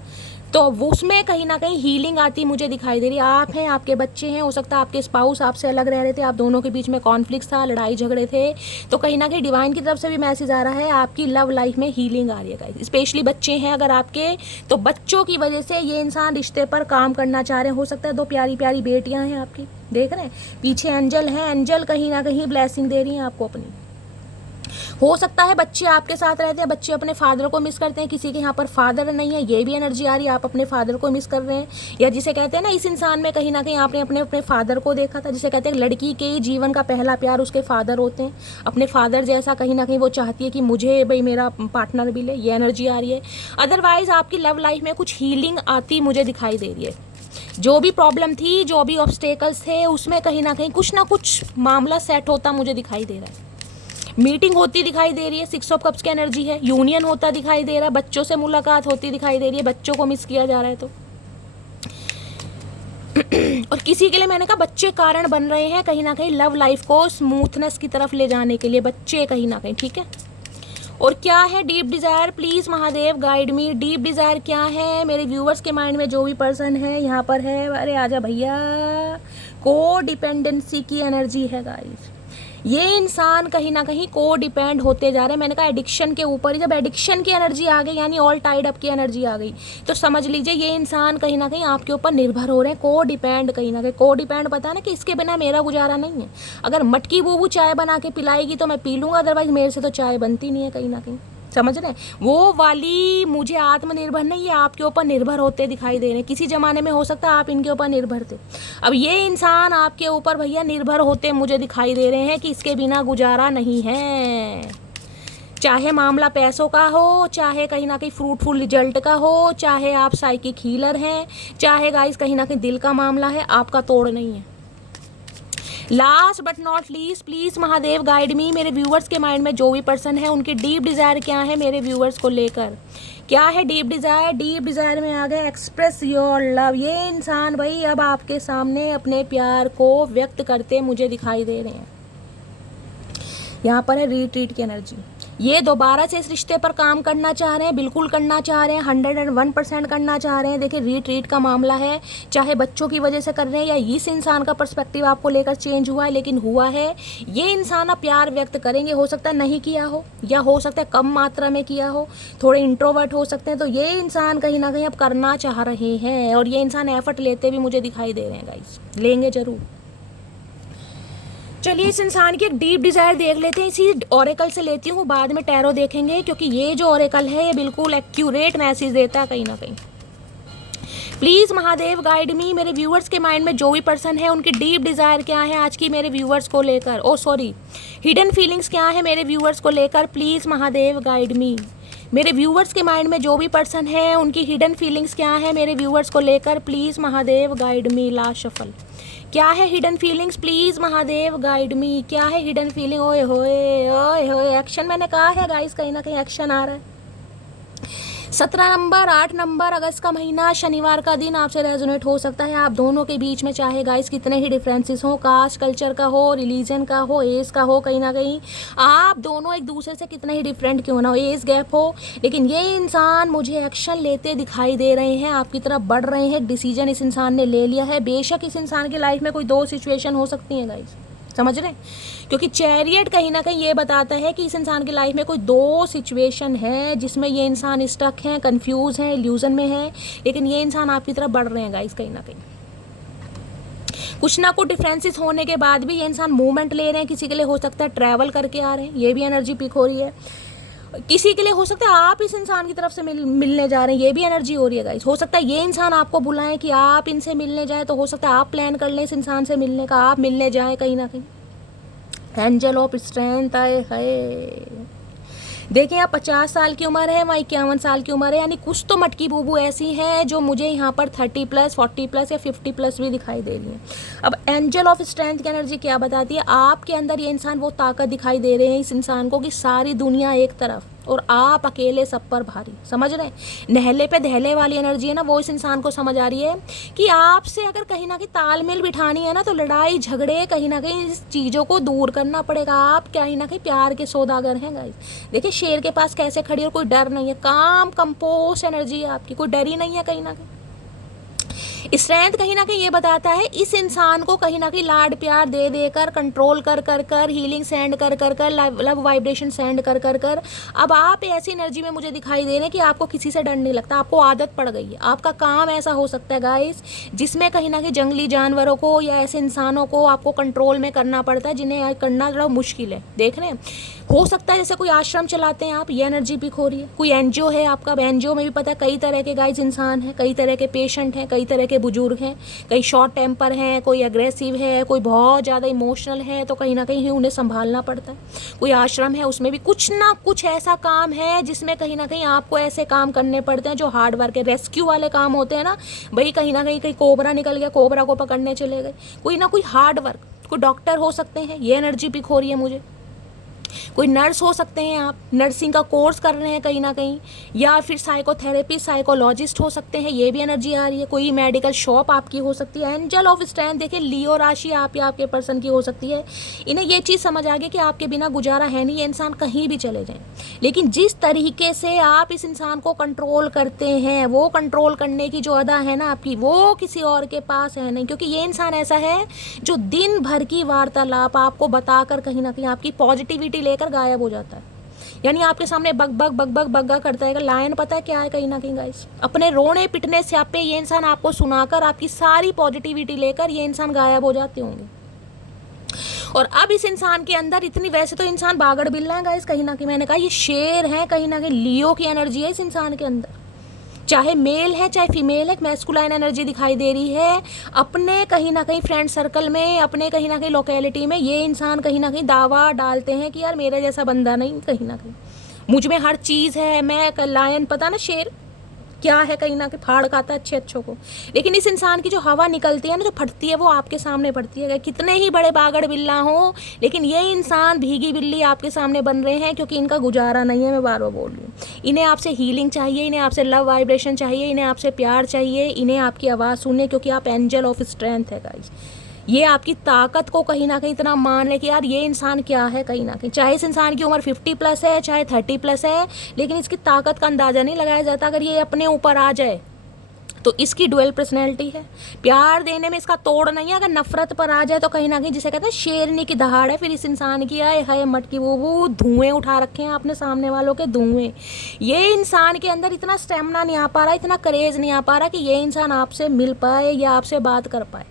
तो उसमें कहीं ना कहीं हीलिंग आती मुझे दिखाई दे रही है। आप हैं, आपके बच्चे हैं, हो सकता है आपके स्पाउस आपसे अलग रह रहे थे, आप दोनों के बीच में कॉन्फ्लिक्ट था, लड़ाई झगड़े थे, तो कहीं ना कहीं डिवाइन की तरफ से भी मैसेज आ रहा है आपकी लव लाइफ में हीलिंग आ रही है गाइस। स्पेशली बच्चे हैं अगर आपके, तो बच्चों की वजह से ये इंसान रिश्ते पर काम करना चाह रहे हैं। हो सकता है 2 प्यारी प्यारी बेटियाँ हैं आपकी, देख रहे हैं पीछे एंजल है, एंजल कहीं ना कहीं ब्लेसिंग दे रही हैं आपको अपनी। हो सकता है बच्चे आपके साथ रहते हैं, बच्चे अपने फादर को मिस करते हैं, किसी के यहाँ पर फादर नहीं है, ये भी एनर्जी आ रही है, आप अपने फादर को मिस कर रहे हैं। या जिसे कहते हैं ना, इस इंसान में कहीं ना कहीं आपने अपने अपने फादर को देखा था, जिसे कहते हैं लड़की के जीवन का पहला प्यार उसके फादर होते हैं, अपने फादर जैसा कहीं ना कहीं वो चाहती है कि मुझे भाई मेरा पार्टनर मिले, ये एनर्जी आ रही है। अदरवाइज आपकी लव लाइफ में कुछ हीलिंग आती मुझे दिखाई दे रही है। जो भी प्रॉब्लम थी, जो भी ऑब्स्टेकल्स थे, उसमें कहीं ना कुछ मामला सेट होता मुझे दिखाई दे रहा है। मीटिंग होती दिखाई दे रही है, 6 ऑफ कप्स की एनर्जी है, यूनियन होता दिखाई दे रहा है, बच्चों से मुलाकात होती दिखाई दे रही है, बच्चों को मिस किया जा रहा है तो और किसी के लिए मैंने कहा बच्चे कारण बन रहे हैं कहीं ना कहीं लव लाइफ को स्मूथनेस की तरफ ले जाने के लिए, बच्चे कहीं ना कहीं, ठीक है। और क्या है deep desire, please Mahadev guide me, deep desire क्या है मेरे व्यूअर्स के माइंड में? जो भी पर्सन है यहाँ पर है, अरे आजा भैया, को डिपेंडेंसी की एनर्जी है गाइस। ये इंसान कहीं ना कहीं को डिपेंड होते जा रहे हैं। मैंने कहा एडिक्शन के ऊपर ही, जब एडिक्शन की एनर्जी आ गई यानी ऑल टाइड अप की एनर्जी आ गई, तो समझ लीजिए ये इंसान कहीं ना कहीं आपके ऊपर निर्भर हो रहे हैं, को डिपेंड कहीं ना कहीं। को डिपेंड पता है ना कि इसके बिना मेरा गुजारा नहीं है, अगर मटकी बूबू चाय बना के पिलाएगी तो मैं पी लूँगा, अदरवाइज मेरे से तो चाय बनती नहीं है कहीं ना कहीं, समझ रहे हैं? वो वाली मुझे आत्मनिर्भर नहीं, ये आपके ऊपर निर्भर होते दिखाई दे रहे हैं। किसी ज़माने में हो सकता है आप इनके ऊपर निर्भर थे, अब ये इंसान आपके ऊपर भैया निर्भर होते मुझे दिखाई दे रहे हैं कि इसके बिना गुजारा नहीं है। चाहे मामला पैसों का हो, चाहे कहीं ना कहीं फ्रूटफुल रिजल्ट का हो, चाहे आप साइकिक हीलर हैं, चाहे गाइस कहीं ना कहीं दिल का मामला है, आपका तोड़ नहीं है। Last but not least, please Mahadev guide मी, मेरे व्यूअर्स के माइंड में जो भी पर्सन है उनकी डीप डिज़ायर क्या है मेरे व्यूअर्स को लेकर? क्या है डीप डिज़ायर? डीप डिज़ायर में आ गया एक्सप्रेस योर लव। ये इंसान भाई अब आपके सामने अपने प्यार को व्यक्त करते मुझे दिखाई दे रहे हैं। यहाँ पर है रिट्रीट की एनर्जी, ये दोबारा से इस रिश्ते पर काम करना चाह रहे हैं, बिल्कुल करना चाह रहे हैं, 101% करना चाह रहे हैं। देखिए रिट्रीट का मामला है, चाहे बच्चों की वजह से कर रहे हैं या इस इंसान का पर्सपेक्टिव आपको लेकर चेंज हुआ है, लेकिन हुआ है। ये इंसान अब प्यार व्यक्त करेंगे, हो सकता है नहीं किया हो या हो सकता है कम मात्रा में किया हो, थोड़े इंट्रोवर्ट हो सकते हैं, तो ये इंसान कहीं ना कहीं अब करना चाह रहे हैं और ये इंसान एफर्ट लेते भी मुझे दिखाई दे रहे हैं गाइस, लेंगे जरूर। चलिए इस इंसान की एक डीप डिज़ायर देख लेते हैं, इसी ऑरेकल से लेती हूँ, बाद में टैरो देखेंगे, क्योंकि ये जो ऑरेकल है ये बिल्कुल एक्यूरेट मैसेज देता है कहीं ना कहीं। प्लीज़ महादेव गाइड मी, मेरे व्यूअर्स के माइंड में जो भी पर्सन है उनकी डीप डिज़ायर क्या है आज की मेरे व्यूअर्स को लेकर, ओ सॉरी हिडन फीलिंग्स क्या है मेरे व्यूअर्स को लेकर, प्लीज़ महादेव गाइड मी। मेरे व्यूअर्स के माइंड में जो भी पर्सन है उनकी हिडन फीलिंग्स क्या है मेरे व्यूअर्स को लेकर, please Mahadev guide me. Last shuffle, क्या है hidden feelings, please Mahadev guide मी, क्या है हिडन फीलिंग? ओए होए एक्शन, मैंने कहा है गाइस कहीं ना कहीं एक्शन आ रहा है। 17 नंबर 8 नंबर अगस्त का महीना, शनिवार का दिन आपसे रेजोनेट हो सकता है। आप दोनों के बीच में चाहे गाइस कितने ही डिफरेंसेस हो, कास्ट कल्चर का हो, रिलीजन का हो, एज का हो, कहीं ना कहीं आप दोनों एक दूसरे से कितने ही डिफरेंट क्यों ना हो, एज गैप हो, लेकिन ये इंसान मुझे एक्शन लेते दिखाई दे रहे हैं, आपकी तरफ बढ़ रहे हैं। डिसीजन इस इंसान ने ले लिया है। बेशक इस इंसान की लाइफ में कोई 2 सिचुएशन हो सकती हैं गाइस, समझ रहे हैं? क्योंकि चैरियट कहीं ना कहीं ये बताता है कि इस इंसान की लाइफ में कोई 2 सिचुएशन है जिसमें ये इंसान स्टक हैं, कंफ्यूज हैं, इल्यूजन में है, लेकिन ये इंसान आपकी तरफ बढ़ रहे हैं गाइस कहीं ना कहीं। कुछ ना कुछ डिफरेंसेस होने के बाद भी ये इंसान मूवमेंट ले रहे हैं। किसी के लिए हो सकता है ट्रैवल करके आ रहे हैं, ये भी एनर्जी पिक हो रही है। किसी के लिए हो सकता है आप इस इंसान की तरफ से मिलने जा रहे हैं, ये भी एनर्जी हो रही है गाइस। हो सकता है ये इंसान आपको बुलाएं कि आप इनसे मिलने जाएं, तो हो सकता है आप प्लान कर लें इस इंसान से मिलने का, आप मिलने जाएं कहीं ना कहीं। एंजल ऑफ स्ट्रेंथ आए है, देखिए आप 50 साल की उम्र है, वहाँ 51 साल की उम्र है, यानी कुछ तो मटकी बूबू ऐसी है जो मुझे यहाँ पर 30+, 40+ या 50+ भी दिखाई दे रही है। अब एंजल ऑफ स्ट्रेंथ की एनर्जी क्या बताती है? आपके अंदर ये इंसान वो ताकत दिखाई दे रहे हैं इस इंसान को कि सारी दुनिया एक तरफ, और आप अकेले सब पर भारी। समझ रहे हैं? नहले पे दहले वाली एनर्जी है ना, वो इस इंसान को समझ आ रही है कि आपसे अगर कहीं ना कहीं तालमेल बिठानी है ना, तो लड़ाई झगड़े कहीं ना कहीं इस चीज़ों को दूर करना पड़ेगा। आप कहीं ना कहीं प्यार के सौदागर हैं गाइस। देखिए शेर के पास कैसे खड़ी, और कोई डर नहीं है, काम कंपोस्ट एनर्जी है आपकी, कोई डर ही नहीं है कहीं ना कहीं। स्ट्रेंथ कहीं ना कहीं ये बताता है इस इंसान को कहीं ना कहीं लाड प्यार दे देकर, कंट्रोल कर कर कर, हीलिंग सेंड कर कर कर, लव वाइब्रेशन सेंड कर कर कर, अब आप ऐसी एनर्जी में मुझे दिखाई दे रहे हैं कि आपको किसी से डर नहीं लगता, आपको आदत पड़ गई है। आपका काम ऐसा हो सकता है गाइस जिसमें कहीं ना कहीं जंगली जानवरों को या ऐसे इंसानों को आपको कंट्रोल में करना पड़ता है जिन्हें करना थोड़ा मुश्किल है। देख रहे हैं? हो सकता है जैसे कोई आश्रम चलाते हैं आप, ये एनर्जी पिक हो रही है। कोई एनजीओ है आपका, एनजीओ में भी पता है कई तरह के गाइस इंसान हैं, कई तरह के पेशेंट हैं, कई तरह के बुजुर्ग हैं, कई शॉर्ट टेम्पर हैं, कोई अग्रेसिव है, कोई बहुत ज़्यादा इमोशनल है, तो कहीं ना कहीं उन्हें संभालना पड़ता है। कोई आश्रम है, उसमें भी कुछ ना कुछ ऐसा काम है जिसमें कहीं ना कहीं आपको ऐसे काम करने पड़ते हैं जो हार्ड वर्क है। रेस्क्यू वाले काम होते हैं ना भाई, कहीं ना कहीं कोबरा निकल गया, कोबरा को पकड़ने चले गए, कोई ना कोई हार्ड वर्क। कोई डॉक्टर हो सकते हैं, ये एनर्जी पिक हो रही है मुझे। कोई नर्स हो सकते हैं, आप नर्सिंग का कोर्स कर रहे हैं कहीं ना कहीं, या फिर साइकोथेरेपी साइकोलॉजिस्ट हो सकते हैं, ये भी एनर्जी आ रही है। कोई मेडिकल शॉप आपकी हो सकती है। एंजल ऑफ स्ट्रेंथ देखिए लियो राशि आप या आपके पर्सन की हो सकती है। इन्हें ये चीज़ समझ आ गई कि आपके बिना गुजारा है नहीं, ये इंसान कहीं भी चले जाएं, लेकिन जिस तरीके से आप इस इंसान को कंट्रोल करते हैं, वो कंट्रोल करने की जो अदा है ना आपकी, वो किसी और के पास है नहीं। क्योंकि ये इंसान ऐसा है जो दिन भर की वार्तालाप आपको बताकर कहीं ना कहीं आपकी पॉजिटिविटी लेकर गायब हो जाता है। यानी आपके सामने bug bug bug bug Bagga करता है। लायन पता है क्या है कहीं ना कहीं गाइस, अपने रोने पिटने स्यापे ये इंसान आपको सुनाकर आपकी सारी पॉजिटिविटी लेकर ये इंसान गायब हो जाते होंगे। और अब इस इंसान के अंदर इतनी, वैसे तो इंसान बागड़ बिल्ला है गाइस कहीं ना कहीं, मैंने कहा ये शेर है कहीं ना कहीं, लियो की एनर्जी है इस इंसान के अंदर, चाहे मेल है चाहे फीमेल है, मैस्कुलाइन एनर्जी दिखाई दे रही है। अपने कहीं ना कहीं फ्रेंड सर्कल में, अपने कहीं ना कहीं लोकेलिटी में ये इंसान कहीं ना कहीं दावा डालते हैं कि यार मेरे जैसा बंदा नहीं, कहीं ना कहीं मुझ में हर चीज़ है, मैं लायन पता ना शेर क्या है, कहीं ना कहीं फाड़ खाता है अच्छे अच्छों को। लेकिन इस इंसान की जो हवा निकलती है ना, जो फटती है, वो आपके सामने पड़ती है। कितने ही बड़े बागड़ बिल्ला हो, लेकिन ये इंसान भीगी बिल्ली आपके सामने बन रहे हैं क्योंकि इनका गुजारा नहीं है। मैं बार बार बोल रही हूँ, इन्हें आपसे हीलिंग चाहिए, इन्हें आपसे लव वाइब्रेशन चाहिए, इन्हें आपसे प्यार चाहिए, इन्हें आपकी आवाज़ सुनने, क्योंकि आप एंजल ऑफ स्ट्रेंथ है गाइस। ये आपकी ताकत को कहीं ना कहीं इतना मान ले कि यार ये इंसान क्या है कहीं ना कहीं। चाहे इस इंसान की उम्र 50+ है, चाहे 30+ है, लेकिन इसकी ताकत का अंदाज़ा नहीं लगाया जाता। अगर ये अपने ऊपर आ जाए तो इसकी डुअल पर्सनैलिटी है, प्यार देने में इसका तोड़ नहीं है। अगर नफरत पर आ जाए तो कहीं ना कहीं जिसे कहते हैं शेरनी की दहाड़ है। फिर इस इंसान की आए हाय मटकी वो धुएं उठा रखे हैं आपने सामने वालों के, धुएं। ये इंसान के अंदर इतना स्टेमिना नहीं आ पा रहा, इतना करेज नहीं आ पा रहा कि ये इंसान आपसे मिल पाए या आपसे बात कर पाए।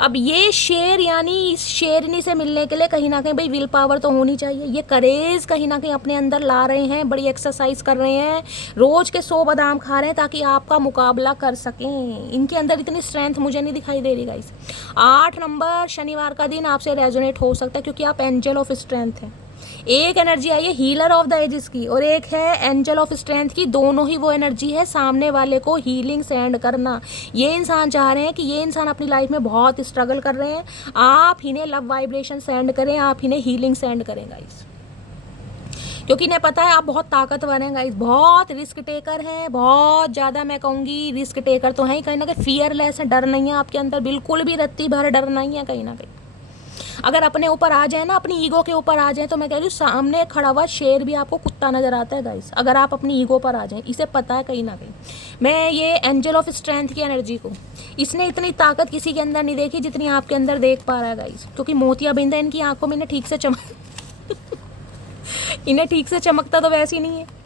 अब ये शेर यानी इस शेरनी से मिलने के लिए कहीं ना कहीं भाई विल पावर तो होनी चाहिए। ये करेज कहीं ना कहीं अपने अंदर ला रहे हैं, बड़ी एक्सरसाइज कर रहे हैं, रोज के 100 बादाम खा रहे हैं ताकि आपका मुकाबला कर सकें। इनके अंदर इतनी स्ट्रेंथ मुझे नहीं दिखाई दे रही गाइस। 8 नंबर शनिवार का दिन आपसे रेजोनेट हो सकता है क्योंकि आप एंजल ऑफ स्ट्रेंथ हैं। एक एनर्जी आई है हीलर ऑफ द एजेस की और एक है एंजल ऑफ स्ट्रेंथ की। दोनों ही वो एनर्जी है सामने वाले को हीलिंग सेंड करना। ये इंसान चाह रहे हैं कि ये इंसान अपनी लाइफ में बहुत स्ट्रगल कर रहे हैं, आप इन्हें लव वाइब्रेशन सेंड करें, आप इन्हें हीलिंग सेंड करें गाइस, क्योंकि इन्हें पता है आप बहुत ताकतवर हैं गाइस, बहुत रिस्क टेकर हैं, बहुत ज़्यादा मैं कहूँगी रिस्क टेकर तो हैं ही, कहीं ना कहीं फियरलेस है, डर नहीं है आपके अंदर, बिल्कुल भी रत्ती भर डर नहीं है कहीं ना कहीं। अगर अपने ऊपर आ जाए ना, अपनी ईगो के ऊपर आ जाए, तो मैं कह रही हूँ सामने खड़ा हुआ शेर भी आपको कुत्ता नजर आता है गाइस। अगर आप अपनी ईगो पर आ जाएं, इसे पता है कहीं ना कहीं। मैं ये एंजल ऑफ स्ट्रेंथ की एनर्जी को, इसने इतनी ताकत किसी के अंदर नहीं देखी जितनी आपके अंदर देख पा रहा है गाइस, क्योंकि मोतिया बिंदा इनकी आंखों में, इन्हें ठीक से इन्हें ठीक से चमकता तो वैसे ही नहीं है।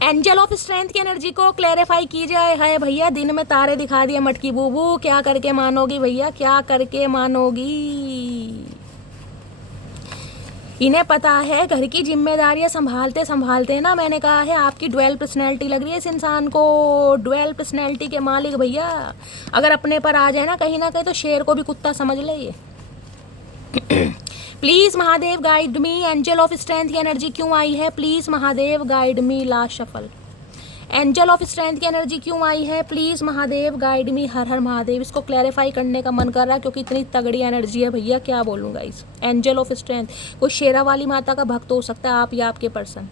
एंजल ऑफ स्ट्रेंथ की एनर्जी को क्लैरिफाई की जाए। हाय भैया दिन में तारे दिखा दिए मटकी बूबू, क्या करके मानोगी भैया, क्या करके मानोगी। इन्हें पता है घर की जिम्मेदारियां संभालते संभालते ना, मैंने कहा है आपकी डुअल पर्सनैलिटी लग रही है इस इंसान को। डुअल पर्सनैलिटी के मालिक भैया अगर अपने पर आ जाए ना कहीं तो शेर को भी कुत्ता समझ ले ये। Please Mahadev guide me, angel of strength की एनर्जी क्यों आई है, please Mahadev guide me. Last shuffle, angel of strength की एनर्जी क्यों आई है, प्लीज महादेव गाइड मी। हर हर महादेव। इसको क्लैरिफाई करने का मन कर रहा है क्योंकि इतनी तगड़ी एनर्जी है भैया, क्या बोलूँगा इस एंजल ऑफ स्ट्रेंथ। कोई शेरा वाली माता का भक्त हो सकता है आप या आपके पर्सन।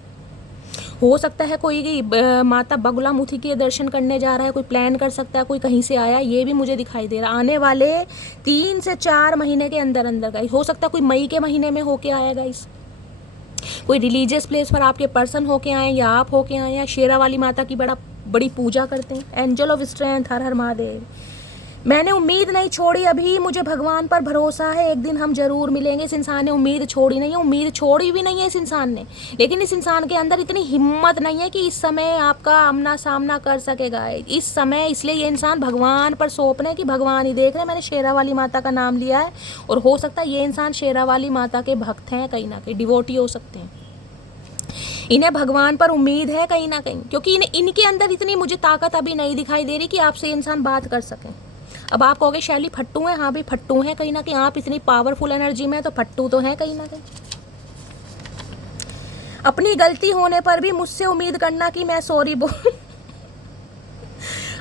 हो सकता है कोई माता बगुलामुखी के दर्शन करने जा रहा है, कोई प्लान कर सकता है, कोई कहीं से आया, ये भी मुझे दिखाई दे रहा है। आने वाले 3 से 4 महीने के अंदर अंदर गाइस, हो सकता है कोई मई के महीने में होके आया गाइस, कोई रिलीजियस प्लेस पर आपके पर्सन होके आए या आप होके आए, या शेरा वाली माता की बड़ी पूजा करते हैं। एंजल ऑफ स्ट्रेंथ, हर हर महादेव। मैंने उम्मीद नहीं छोड़ी अभी, मुझे भगवान पर भरोसा है, एक दिन हम जरूर मिलेंगे। इस इंसान ने उम्मीद छोड़ी नहीं है, उम्मीद छोड़ी भी नहीं है इस इंसान ने, लेकिन इस इंसान के अंदर इतनी हिम्मत नहीं है कि इस समय आपका आमना सामना कर सकेगा इस समय। इसलिए ये इंसान भगवान पर सौंपने की भगवान ही देख रहे हैं। मैंने शेरा वाली माता का नाम लिया है, और हो सकता है ये इंसान शेरा वाली माता के भक्त हैं, कहीं ना कहीं डिवोटी हो सकते हैं। इन्हें भगवान पर उम्मीद है कहीं ना कहीं, क्योंकि इनके अंदर इतनी मुझे ताकत अभी नहीं दिखाई दे रही कि आपसे इंसान बात कर सकें। अब आप कहोगे शैली फट्टू है, हाँ भी फट्टू है कहीं ना कहीं। आप इतनी पावरफुल एनर्जी में, तो फट्टू तो है कहीं ना कहीं। अपनी गलती होने पर भी मुझसे उम्मीद करना कि मैं सॉरी बोल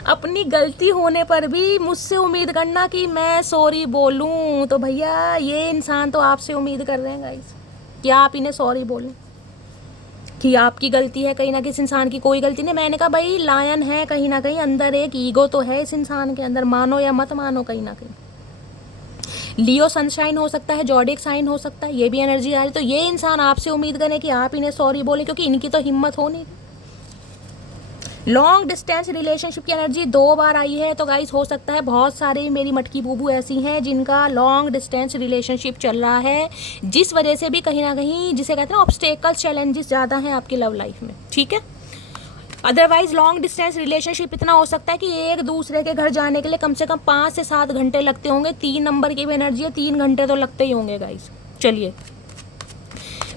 अपनी गलती होने पर भी मुझसे उम्मीद करना कि मैं सॉरी बोलूं। तो भैया ये इंसान तो आपसे उम्मीद कर रहे हैं गाइस कि आप इन्हें सॉरी बोलें, कि आपकी गलती है कहीं ना किसी इंसान की कोई गलती नहीं। मैंने कहा भाई लायन है कहीं ना कहीं, अंदर एक ईगो तो है इस इंसान के अंदर, मानो या मत मानो कहीं ना कहीं। लियो सनशाइन हो सकता है, जॉडिक साइन हो सकता है, ये भी एनर्जी आ रही। तो ये इंसान आपसे उम्मीद करें कि आप इन्हें सॉरी बोले, क्योंकि इनकी तो हिम्मत हो नहीं। लॉन्ग डिस्टेंस रिलेशनशिप की एनर्जी 2 बार आई है, तो गाइस हो सकता है बहुत सारे मेरी मटकी बूबू ऐसी हैं जिनका लॉन्ग डिस्टेंस रिलेशनशिप चल रहा है, जिस वजह से भी कहीं ना कहीं जिसे कहते हैं ऑब्स्टेकल्स, चैलेंजेस ज़्यादा हैं आपकी लव लाइफ में, ठीक है। अदरवाइज लॉन्ग डिस्टेंस रिलेशनशिप इतना हो सकता है कि एक दूसरे के घर जाने के लिए कम से कम 5 से 7 घंटे लगते होंगे। 3 नंबर की भी एनर्जी है, 3 घंटे तो लगते ही होंगे गाइस। चलिए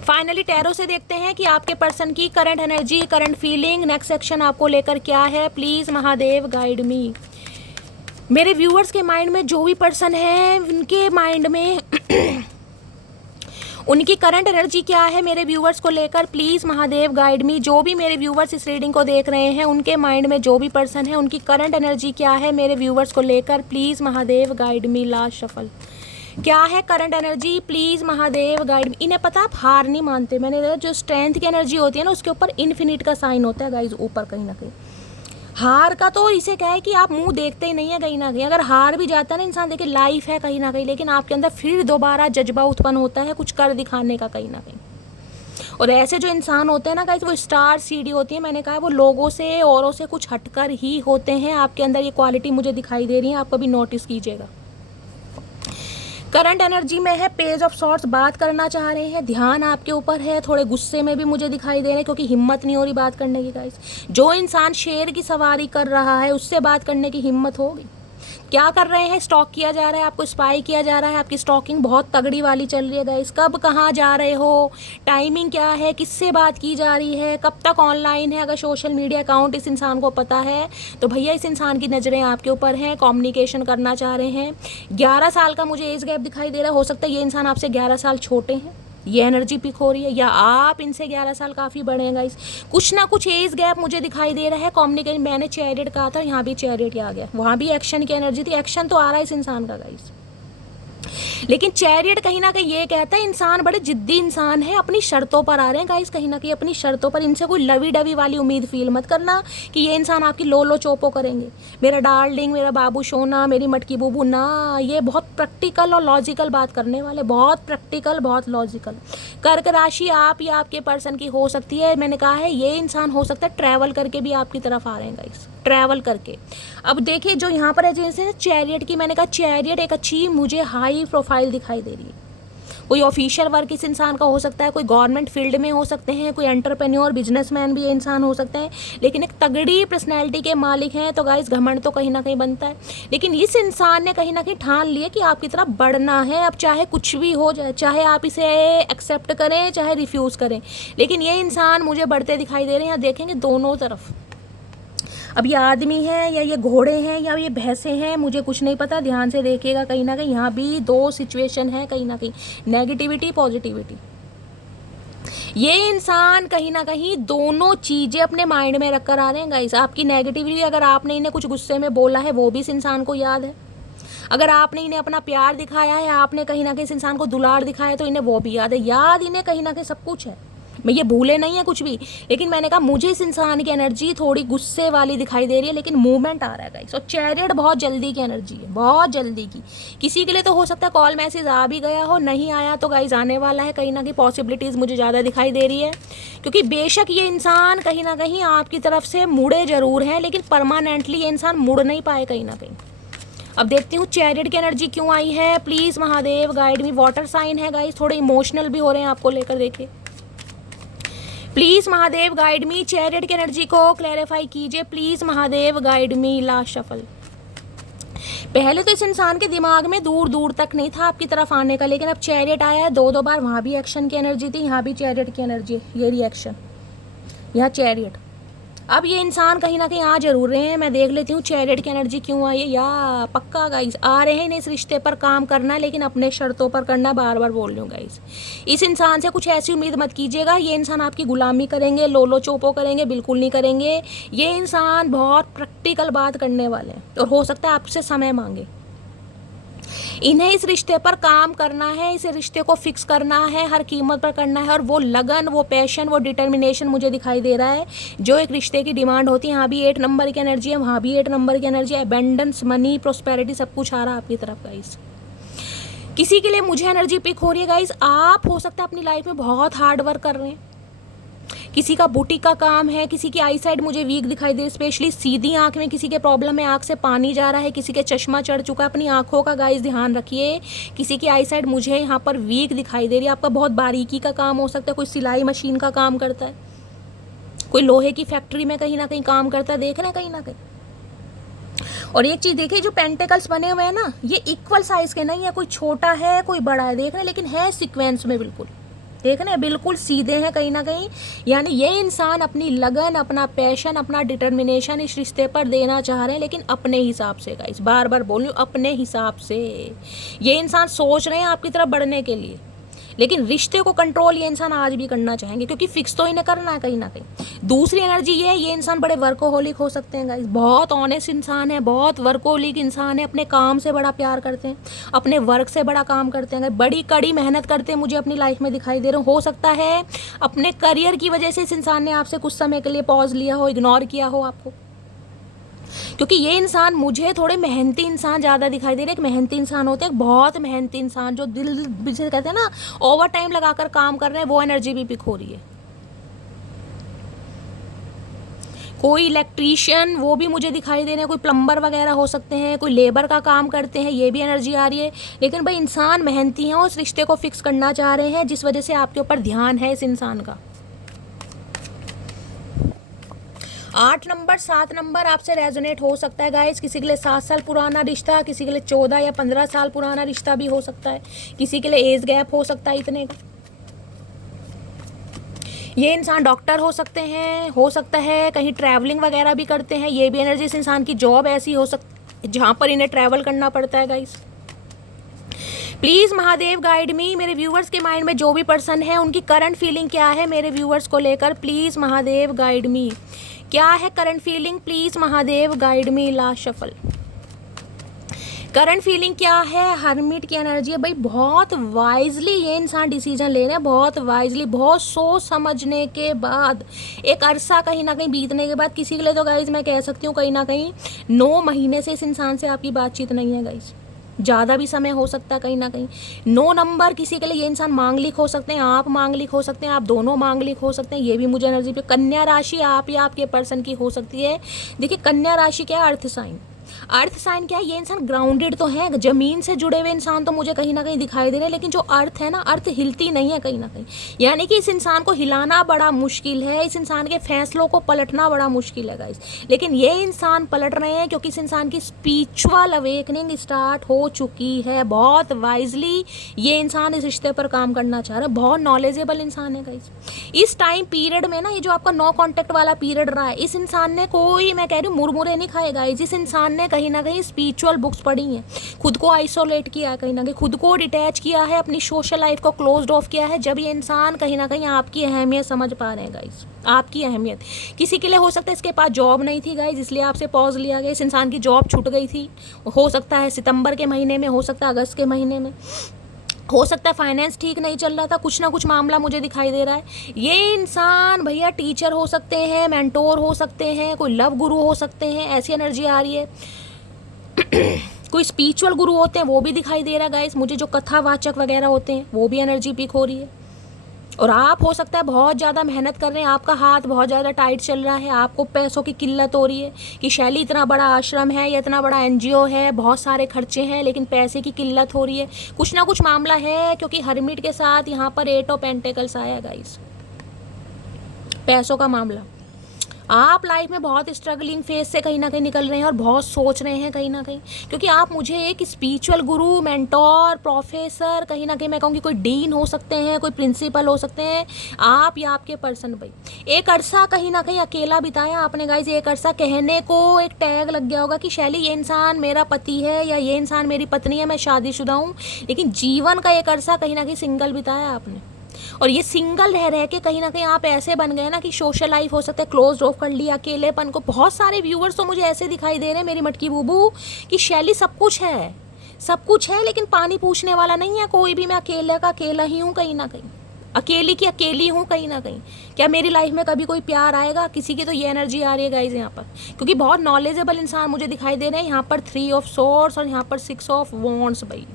फाइनली टैरो से देखते हैं कि आपके पर्सन की current energy, current feeling, next section आपको लेकर क्या है। प्लीज़ महादेव गाइड मी। मेरे व्यूअर्स के माइंड में जो भी पर्सन है, उनके माइंड में उनकी करंट एनर्जी क्या है मेरे व्यूअर्स को लेकर, प्लीज़ महादेव गाइड मी। जो भी मेरे व्यूअर्स इस रीडिंग को देख रहे हैं, उनके माइंड में जो भी पर्सन है, उनकी करंट एनर्जी क्या है मेरे व्यूअर्स को लेकर, please Mahadev guide me. Last shuffle क्या है current energy, please Mahadev guide. इन्हें पता आप हार नहीं मानते। मैंने जो स्ट्रेंथ की एनर्जी होती है ना, उसके ऊपर इन्फिनिट का साइन होता है गाइज ऊपर कहीं ना कहीं। हार का तो इसे क्या है कि आप मुंह देखते ही नहीं है कहीं ना कहीं। अगर हार भी जाता है ना इंसान, देखिए लाइफ है कहीं ना कहीं, लेकिन आपके अंदर फिर दोबारा जज्बा उत्पन्न होता है कुछ कर दिखाने का कहीं ना कहीं। और ऐसे जो इंसान होते हैं ना गाइज, वो स्टार सीढ़ी होती है। मैंने कहा वो लोगों से, औरों से कुछ हटकर ही होते हैं। आपके अंदर ये क्वालिटी मुझे दिखाई दे रही है, आप कभी नोटिस कीजिएगा। करंट एनर्जी में है पेज ऑफ सॉर्ट्स, बात करना चाह रहे हैं, ध्यान आपके ऊपर है, थोड़े गुस्से में भी मुझे दिखाई दे रहे हैं, क्योंकि हिम्मत नहीं हो रही बात करने की गाइस। जो इंसान शेर की सवारी कर रहा है, उससे बात करने की हिम्मत होगी। क्या कर रहे हैं, स्टॉक किया जा रहा है, आपको स्पाई किया जा रहा है, आपकी स्टॉकिंग बहुत तगड़ी वाली चल रही है गाइस। कब कहाँ जा रहे हो, टाइमिंग क्या है, किससे बात की जा रही है, कब तक ऑनलाइन है। अगर सोशल मीडिया अकाउंट इस इंसान को पता है, तो भैया इस इंसान की नज़रें आपके ऊपर हैं, कम्युनिकेशन करना चाह रहे हैं। 11 साल का मुझे एज गैप दिखाई दे रहा है। हो सकता है ये इंसान आपसे 11 साल छोटे हैं, ये एनर्जी पिक हो रही है, या आप इनसे 11 साल काफ़ी बड़े हैं गाइस। कुछ ना कुछ एज गैप मुझे दिखाई दे रहा है। कम्युनिकेशन, मैंने चैरियट कहा था, यहाँ भी चैरियट आ गया, वहाँ भी एक्शन की एनर्जी थी। एक्शन तो आ रहा है इस इंसान का गाइस, लेकिन चैरियट कहीं ना कहीं ये कहता है इंसान बड़े जिद्दी इंसान है, अपनी शर्तों पर आ रहे हैं गाइस, कहीं ना कहीं अपनी शर्तों पर। इनसे कोई लवी डवी वाली उम्मीद फील मत करना कि ये इंसान आपकी लो लो चोपो करेंगे, मेरा डार्लिंग, मेरा बाबू सोना, मेरी मटकी बूबू ना। ये बहुत प्रैक्टिकल और लॉजिकल बात करने वाले, बहुत प्रैक्टिकल, बहुत लॉजिकल। कर्क राशि आप या आपके पर्सन की हो सकती है। मैंने कहा है ये इंसान हो सकता है ट्रैवल करके भी आपकी तरफ आ रहे हैं गाइस, ट्रैवल करके। अब देखिए जो यहाँ पर है, जैसे चैरियट की, मैंने कहा चैरियट एक अच्छी मुझे हाई प्रोफाइल दिखाई दे रही है। कोई ऑफिशियल वर्क इस इंसान का हो सकता है, कोई गवर्नमेंट फील्ड में हो सकते हैं, कोई एंटरप्रेन्योर बिजनेसमैन भी ये इंसान हो सकते हैं, लेकिन एक तगड़ी पर्सनैलिटी के मालिक हैं। तो गाइस घमंड तो कहीं ना कहीं बनता है, लेकिन इस इंसान ने कहीं ना कहीं ठान लिया कि आपकी तरफ बढ़ना है। अब चाहे कुछ भी हो जाए, चाहे आप इसे एक्सेप्ट करें, चाहे रिफ्यूज़ करें, लेकिन ये इंसान मुझे बढ़ते दिखाई दे रहे हैं। यहाँ देखेंगे दोनों तरफ, अब ये आदमी है या ये घोड़े हैं या ये भैंसे हैं, मुझे कुछ नहीं पता। ध्यान से देखिएगा, कहीं ना कहीं यहाँ भी 2 सिचुएशन है, कहीं ना कहीं नेगेटिविटी, पॉजिटिविटी। ये इंसान कहीं ना कहीं दोनों चीज़ें अपने माइंड में रख कर आ रहे हैं गाइस। आपकी नेगेटिविटी, अगर आपने इन्हें कुछ गुस्से में बोला है, वो भी इस इंसान को याद है। अगर आपने इन्हें अपना प्यार दिखाया है, आपने कहीं ना कहीं इस इंसान को दुलार दिखाया है, तो इन्हें वो भी याद है। याद इन्हें कहीं ना कहीं सब कुछ है, मैं ये भूले नहीं है कुछ भी, लेकिन मैंने कहा मुझे इस इंसान की एनर्जी थोड़ी गुस्से वाली दिखाई दे रही है, लेकिन मूवमेंट आ रहा है गाइस। और चैरियट बहुत जल्दी की एनर्जी है, बहुत जल्दी की। किसी के लिए तो हो सकता है कॉल मैसेज आ भी गया हो, नहीं आया तो गाइस आने वाला है, कहीं ना कहीं पॉसिबिलिटीज़ मुझे ज़्यादा दिखाई दे रही है। क्योंकि बेशक ये इंसान कहीं ना कहीं आपकी तरफ से मुड़े ज़रूर हैं, लेकिन परमानेंटली ये इंसान मुड़ नहीं पाए कहीं ना कहीं। अब देखती हूँ चैरियट की एनर्जी क्यों आई है। Please Mahadev guide me. Water sign है गाइस, थोड़े इमोशनल भी हो रहे हैं आपको लेकर, देखिए please Mahadev guide me. Chariot की एनर्जी को क्लैरिफाई कीजिए please Mahadev guide me. Last shuffle. पहले तो इस इंसान के दिमाग में दूर दूर तक नहीं था आपकी तरफ आने का, लेकिन अब चैरियट आया है, दो बार वहाँ भी एक्शन की एनर्जी थी, यहाँ भी चैरियट की एनर्जी, ये रिएक्शन, यहाँ चैरियट। अब ये इंसान कहीं ना कहीं आ जरूर रहे हैं। मैं देख लेती हूँ चैरियट की एनर्जी क्यों आई है। या पक्का गाइस आ रहे हैं, इस रिश्ते पर काम करना है, लेकिन अपने शर्तों पर करना। बार बार बोल रही हूँ गाइस, इस इंसान से कुछ ऐसी उम्मीद मत कीजिएगा ये इंसान आपकी गुलामी करेंगे, लोलो चोपो करेंगे, बिल्कुल नहीं करेंगे। ये इंसान बहुत प्रैक्टिकल बात करने वाले हैं और हो सकता है आपसे समय मांगे। इन्हें इस रिश्ते पर काम करना है, इस रिश्ते को फिक्स करना है, हर कीमत पर करना है। और वो लगन, वो पैशन, वो डिटर्मिनेशन मुझे दिखाई दे रहा है जो एक रिश्ते की डिमांड होती है। यहाँ भी 8 नंबर की एनर्जी है, वहाँ भी 8 नंबर की एनर्जी है। अबेंडेंस, मनी, प्रोस्पेरिटी सब कुछ आ रहा है आपकी तरफ गाइस। किसी के लिए मुझे एनर्जी पिक हो रही है गाइस, आप हो सकता है अपनी लाइफ में बहुत हार्ड वर्क कर रहे हैं। किसी का बुटीक का काम है, किसी की आई साइड मुझे वीक दिखाई दे, स्पेशली सीधी आंख में किसी के प्रॉब्लम है, आंख से पानी जा रहा है, किसी के चश्मा चढ़ चुका है। अपनी आंखों का गाइस ध्यान रखिए। किसी की आई साइड मुझे यहाँ पर वीक दिखाई दे रही है। आपका बहुत बारीकी का काम हो सकता है, कोई सिलाई मशीन का काम करता है, कोई लोहे की फैक्ट्री में कहीं ना कहीं काम करता है, देख रहे हैं कहीं ना कहीं। और एक चीज़ देखिए, जो पेंटिकल्स बने हुए हैं ना, ये इक्वल साइज के नहीं है, कोई छोटा है कोई बड़ा है, देख रहे हैं, लेकिन है सीक्वेंस में, बिल्कुल देख रहे हैं, बिल्कुल सीधे हैं कहीं ना कहीं। यानी ये इंसान अपनी लगन, अपना पैशन, अपना डिटर्मिनेशन इस रिश्ते पर देना चाह रहे हैं, लेकिन अपने हिसाब से गाइस, बार बार बोल रही हूँ, अपने हिसाब से। ये इंसान सोच रहे हैं आपकी तरफ बढ़ने के लिए, लेकिन रिश्ते को कंट्रोल ये इंसान आज भी करना चाहेंगे, क्योंकि फिक्स तो इन्हें करना है कहीं ना कहीं। दूसरी एनर्जी ये है, ये इंसान बड़े वर्कोहोलिक हो सकते हैं गाइस, बहुत ऑनेस्ट इंसान है, बहुत वर्कोहोलिक इंसान है, अपने काम से बड़ा प्यार करते हैं, अपने वर्क से बड़ा काम करते हैं, बड़ी कड़ी मेहनत करते हैं, मुझे अपनी लाइफ में दिखाई दे रहे हो सकता है अपने करियर की वजह से इस इंसान ने आपसे कुछ समय के लिए पॉज लिया हो, इग्नोर किया हो आपको, क्योंकि ये इंसान मुझे थोड़े मेहनती इंसान ज़्यादा दिखाई दे रहे हैं। एक मेहनती इंसान होते हैं, बहुत मेहनती इंसान, जो दिल जिसे कहते हैं ना ओवर टाइम लगाकर काम कर रहे हैं, वो एनर्जी भी पिक हो रही है। कोई इलेक्ट्रीशियन वो भी मुझे दिखाई दे रहे हैं, कोई प्लम्बर वगैरह हो सकते हैं, कोई लेबर का काम करते हैं, ये भी एनर्जी आ रही है। लेकिन भाई इंसान मेहनती हैं, उस रिश्ते को फिक्स करना चाह रहे हैं, जिस वजह से आपके ऊपर ध्यान है इस इंसान का। 8 नंबर, 7 नंबर आपसे रेजोनेट हो सकता है गाइस। किसी के लिए 7 साल पुराना रिश्ता, किसी के लिए 14 या 15 साल पुराना रिश्ता भी हो सकता है, किसी के लिए एज गैप हो सकता है इतने का। ये इंसान डॉक्टर हो सकते हैं, हो सकता है कहीं ट्रैवलिंग वगैरह भी करते हैं, ये भी एनर्जी। इस इंसान की जॉब ऐसी हो सकती है जहाँ पर इन्हें ट्रैवल करना पड़ता है गाइस। प्लीज़ महादेव गाइड मी। मेरे व्यूवर्स के माइंड में जो भी पर्सन है उनकी करंट फीलिंग क्या है मेरे व्यूवर्स को लेकर, प्लीज़ महादेव गाइड मी। क्या है current feeling, please Mahadev guide me. Last shuffle. Current feeling क्या है, हर्मिट की एनर्जी है भाई। बहुत वाइजली ये इंसान डिसीजन ले रहे हैं, बहुत वाइजली, बहुत सोच समझने के बाद, एक अरसा कहीं ना कहीं बीतने के बाद। किसी के लिए तो गाइज मैं कह सकती हूँ कहीं ना कहीं 9 महीने से इस इंसान से आपकी बातचीत नहीं है गाइज, ज़्यादा भी समय हो सकता है कहीं ना कहीं। 9 नंबर किसी के लिए ये इंसान मांगलिक हो सकते हैं, आप मांगलिक हो सकते हैं, आप दोनों मांगलिक हो सकते हैं, ये भी मुझे एनर्जी पे। कन्या राशि आप या आपके पर्सन की हो सकती है। देखिए कन्या राशि क्या है, अर्थ साइन। अर्थ साइन क्या है, ये इंसान ग्राउंडेड तो है, जमीन से जुड़े हुए इंसान तो मुझे कहीं ना कहीं दिखाई दे रहे हैं, लेकिन जो अर्थ है ना, अर्थ हिलती नहीं है कहीं ना कहीं। यानी कि इस इंसान को हिलाना बड़ा मुश्किल है, इस इंसान के फैसलों को पलटना बड़ा मुश्किल है गाइस। लेकिन ये इंसान पलट रहे हैं क्योंकि इस इंसान की स्पिरिचुअल अवेकनिंग स्टार्ट हो चुकी है। बहुत वाइजली ये इंसान इस रिश्ते पर काम करना चाह रहा है, बहुत नॉलेजेबल इंसान है गाइस। इस टाइम पीरियड में ना, ये जो आपका नो कॉन्टेक्ट वाला पीरियड रहा है, इस इंसान ने कोई, मैं कह रही हूँ, मुरमुरे नहीं खाए गाइस। इस इंसान ने कहीं ना कहीं स्पिरिचुअल बुक्स पढ़ी हैं, खुद को आइसोलेट किया है, कहीं ना कहीं खुद को डिटैच किया है, अपनी सोशल लाइफ को क्लोज्ड ऑफ किया है। जब ये इंसान कहीं ना कहीं आपकी अहमियत समझ पा रहे हैं गाइस, आपकी अहमियत। किसी के लिए हो सकता है इसके पास जॉब नहीं थी गाइस, इसलिए आपसे पॉज लिया गया। इस इंसान की जॉब छूट गई थी, हो सकता है सितंबर के महीने में, हो सकता है अगस्त के महीने में। हो सकता है फाइनेंस ठीक नहीं चल रहा था, कुछ ना कुछ मामला मुझे दिखाई दे रहा है। ये इंसान भैया टीचर हो सकते हैं, मेंटोर हो सकते हैं, कोई लव गुरु हो सकते हैं, ऐसी एनर्जी आ रही है। कोई स्पिरिचुअल गुरु होते हैं वो भी दिखाई दे रहा है गाइस मुझे, जो कथावाचक वगैरह होते हैं वो भी एनर्जी पिक हो रही है। और आप हो सकता है बहुत ज़्यादा मेहनत कर रहे हैं, आपका हाथ बहुत ज़्यादा टाइट चल रहा है, आपको पैसों की किल्लत हो रही है कि शैली इतना बड़ा आश्रम है या इतना बड़ा एनजीओ है, बहुत सारे खर्चे हैं लेकिन पैसे की किल्लत हो रही है, कुछ ना कुछ मामला है। क्योंकि हर्मिट के साथ यहाँ पर 8 ऑफ पेंटिकल्स आया गाइस, पैसों का मामला। आप लाइफ में बहुत स्ट्रगलिंग फेज से कहीं ना कहीं निकल रहे हैं और बहुत सोच रहे हैं कहीं ना कहीं, क्योंकि आप मुझे एक स्पिरिचुअल गुरु, मेंटोर, प्रोफेसर, कहीं ना कहीं मैं कहूँगी कोई डीन हो सकते हैं, कोई प्रिंसिपल हो सकते हैं, आप या आपके पर्सन। भाई एक अरसा कहीं ना कहीं अकेला बिताया आपने गाइस, एक अरसा कहने को एक टैग लग गया होगा कि शैली ये इंसान मेरा पति है या ये इंसान मेरी पत्नी है, मैं शादीशुदा हूँ, लेकिन जीवन का एक अरसा कहीं ना कहीं सिंगल बिताया आपने। और ये सिंगल रह के कहीं ना कहीं आप ऐसे बन गए ना कि सोशल लाइफ हो सकता है क्लोज ऑफ कर लिया, अकेलेपन को। बहुत सारे व्यूअर्स तो मुझे ऐसे दिखाई दे रहे हैं मेरी मटकी बूबू कि शैली सब कुछ है, सब कुछ है लेकिन पानी पूछने वाला नहीं है कोई भी, मैं अकेला का अकेला ही हूँ कहीं ना कहीं, अकेली की अकेली हूँ कहीं ना कहीं। क्या मेरी लाइफ में कभी कोई प्यार आएगा? किसी की तो ये एनर्जी आ रही है गाइज यहाँ पर, क्योंकि बहुत नॉलेजेबल इंसान मुझे दिखाई दे रहे हैं यहाँ पर 3 ऑफ सोर्ड्स और यहाँ पर 6 ऑफ वॉन्ड्स। भाई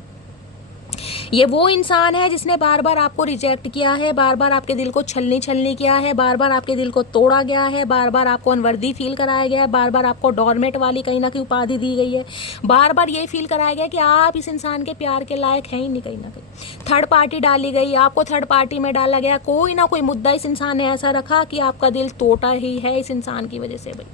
ये वो इंसान है जिसने बार बार आपको रिजेक्ट किया है, बार बार आपके दिल को छलनी किया है, बार बार आपके दिल को तोड़ा गया है, बार बार आपको अनवर्दी फील कराया गया है, बार बार आपको डॉर्मेट वाली कहीं ना कहीं उपाधि दी गई है, बार बार ये फील कराया गया कि आप इस इंसान के प्यार के लायक हैं ही नहीं कहीं ना कहीं। थर्ड पार्टी डाली गई, आपको थर्ड पार्टी में डाला गया, कोई ना कोई मुद्दा इस इंसान ने ऐसा रखा कि आपका दिल टूटा ही है इस इंसान की वजह से। भाई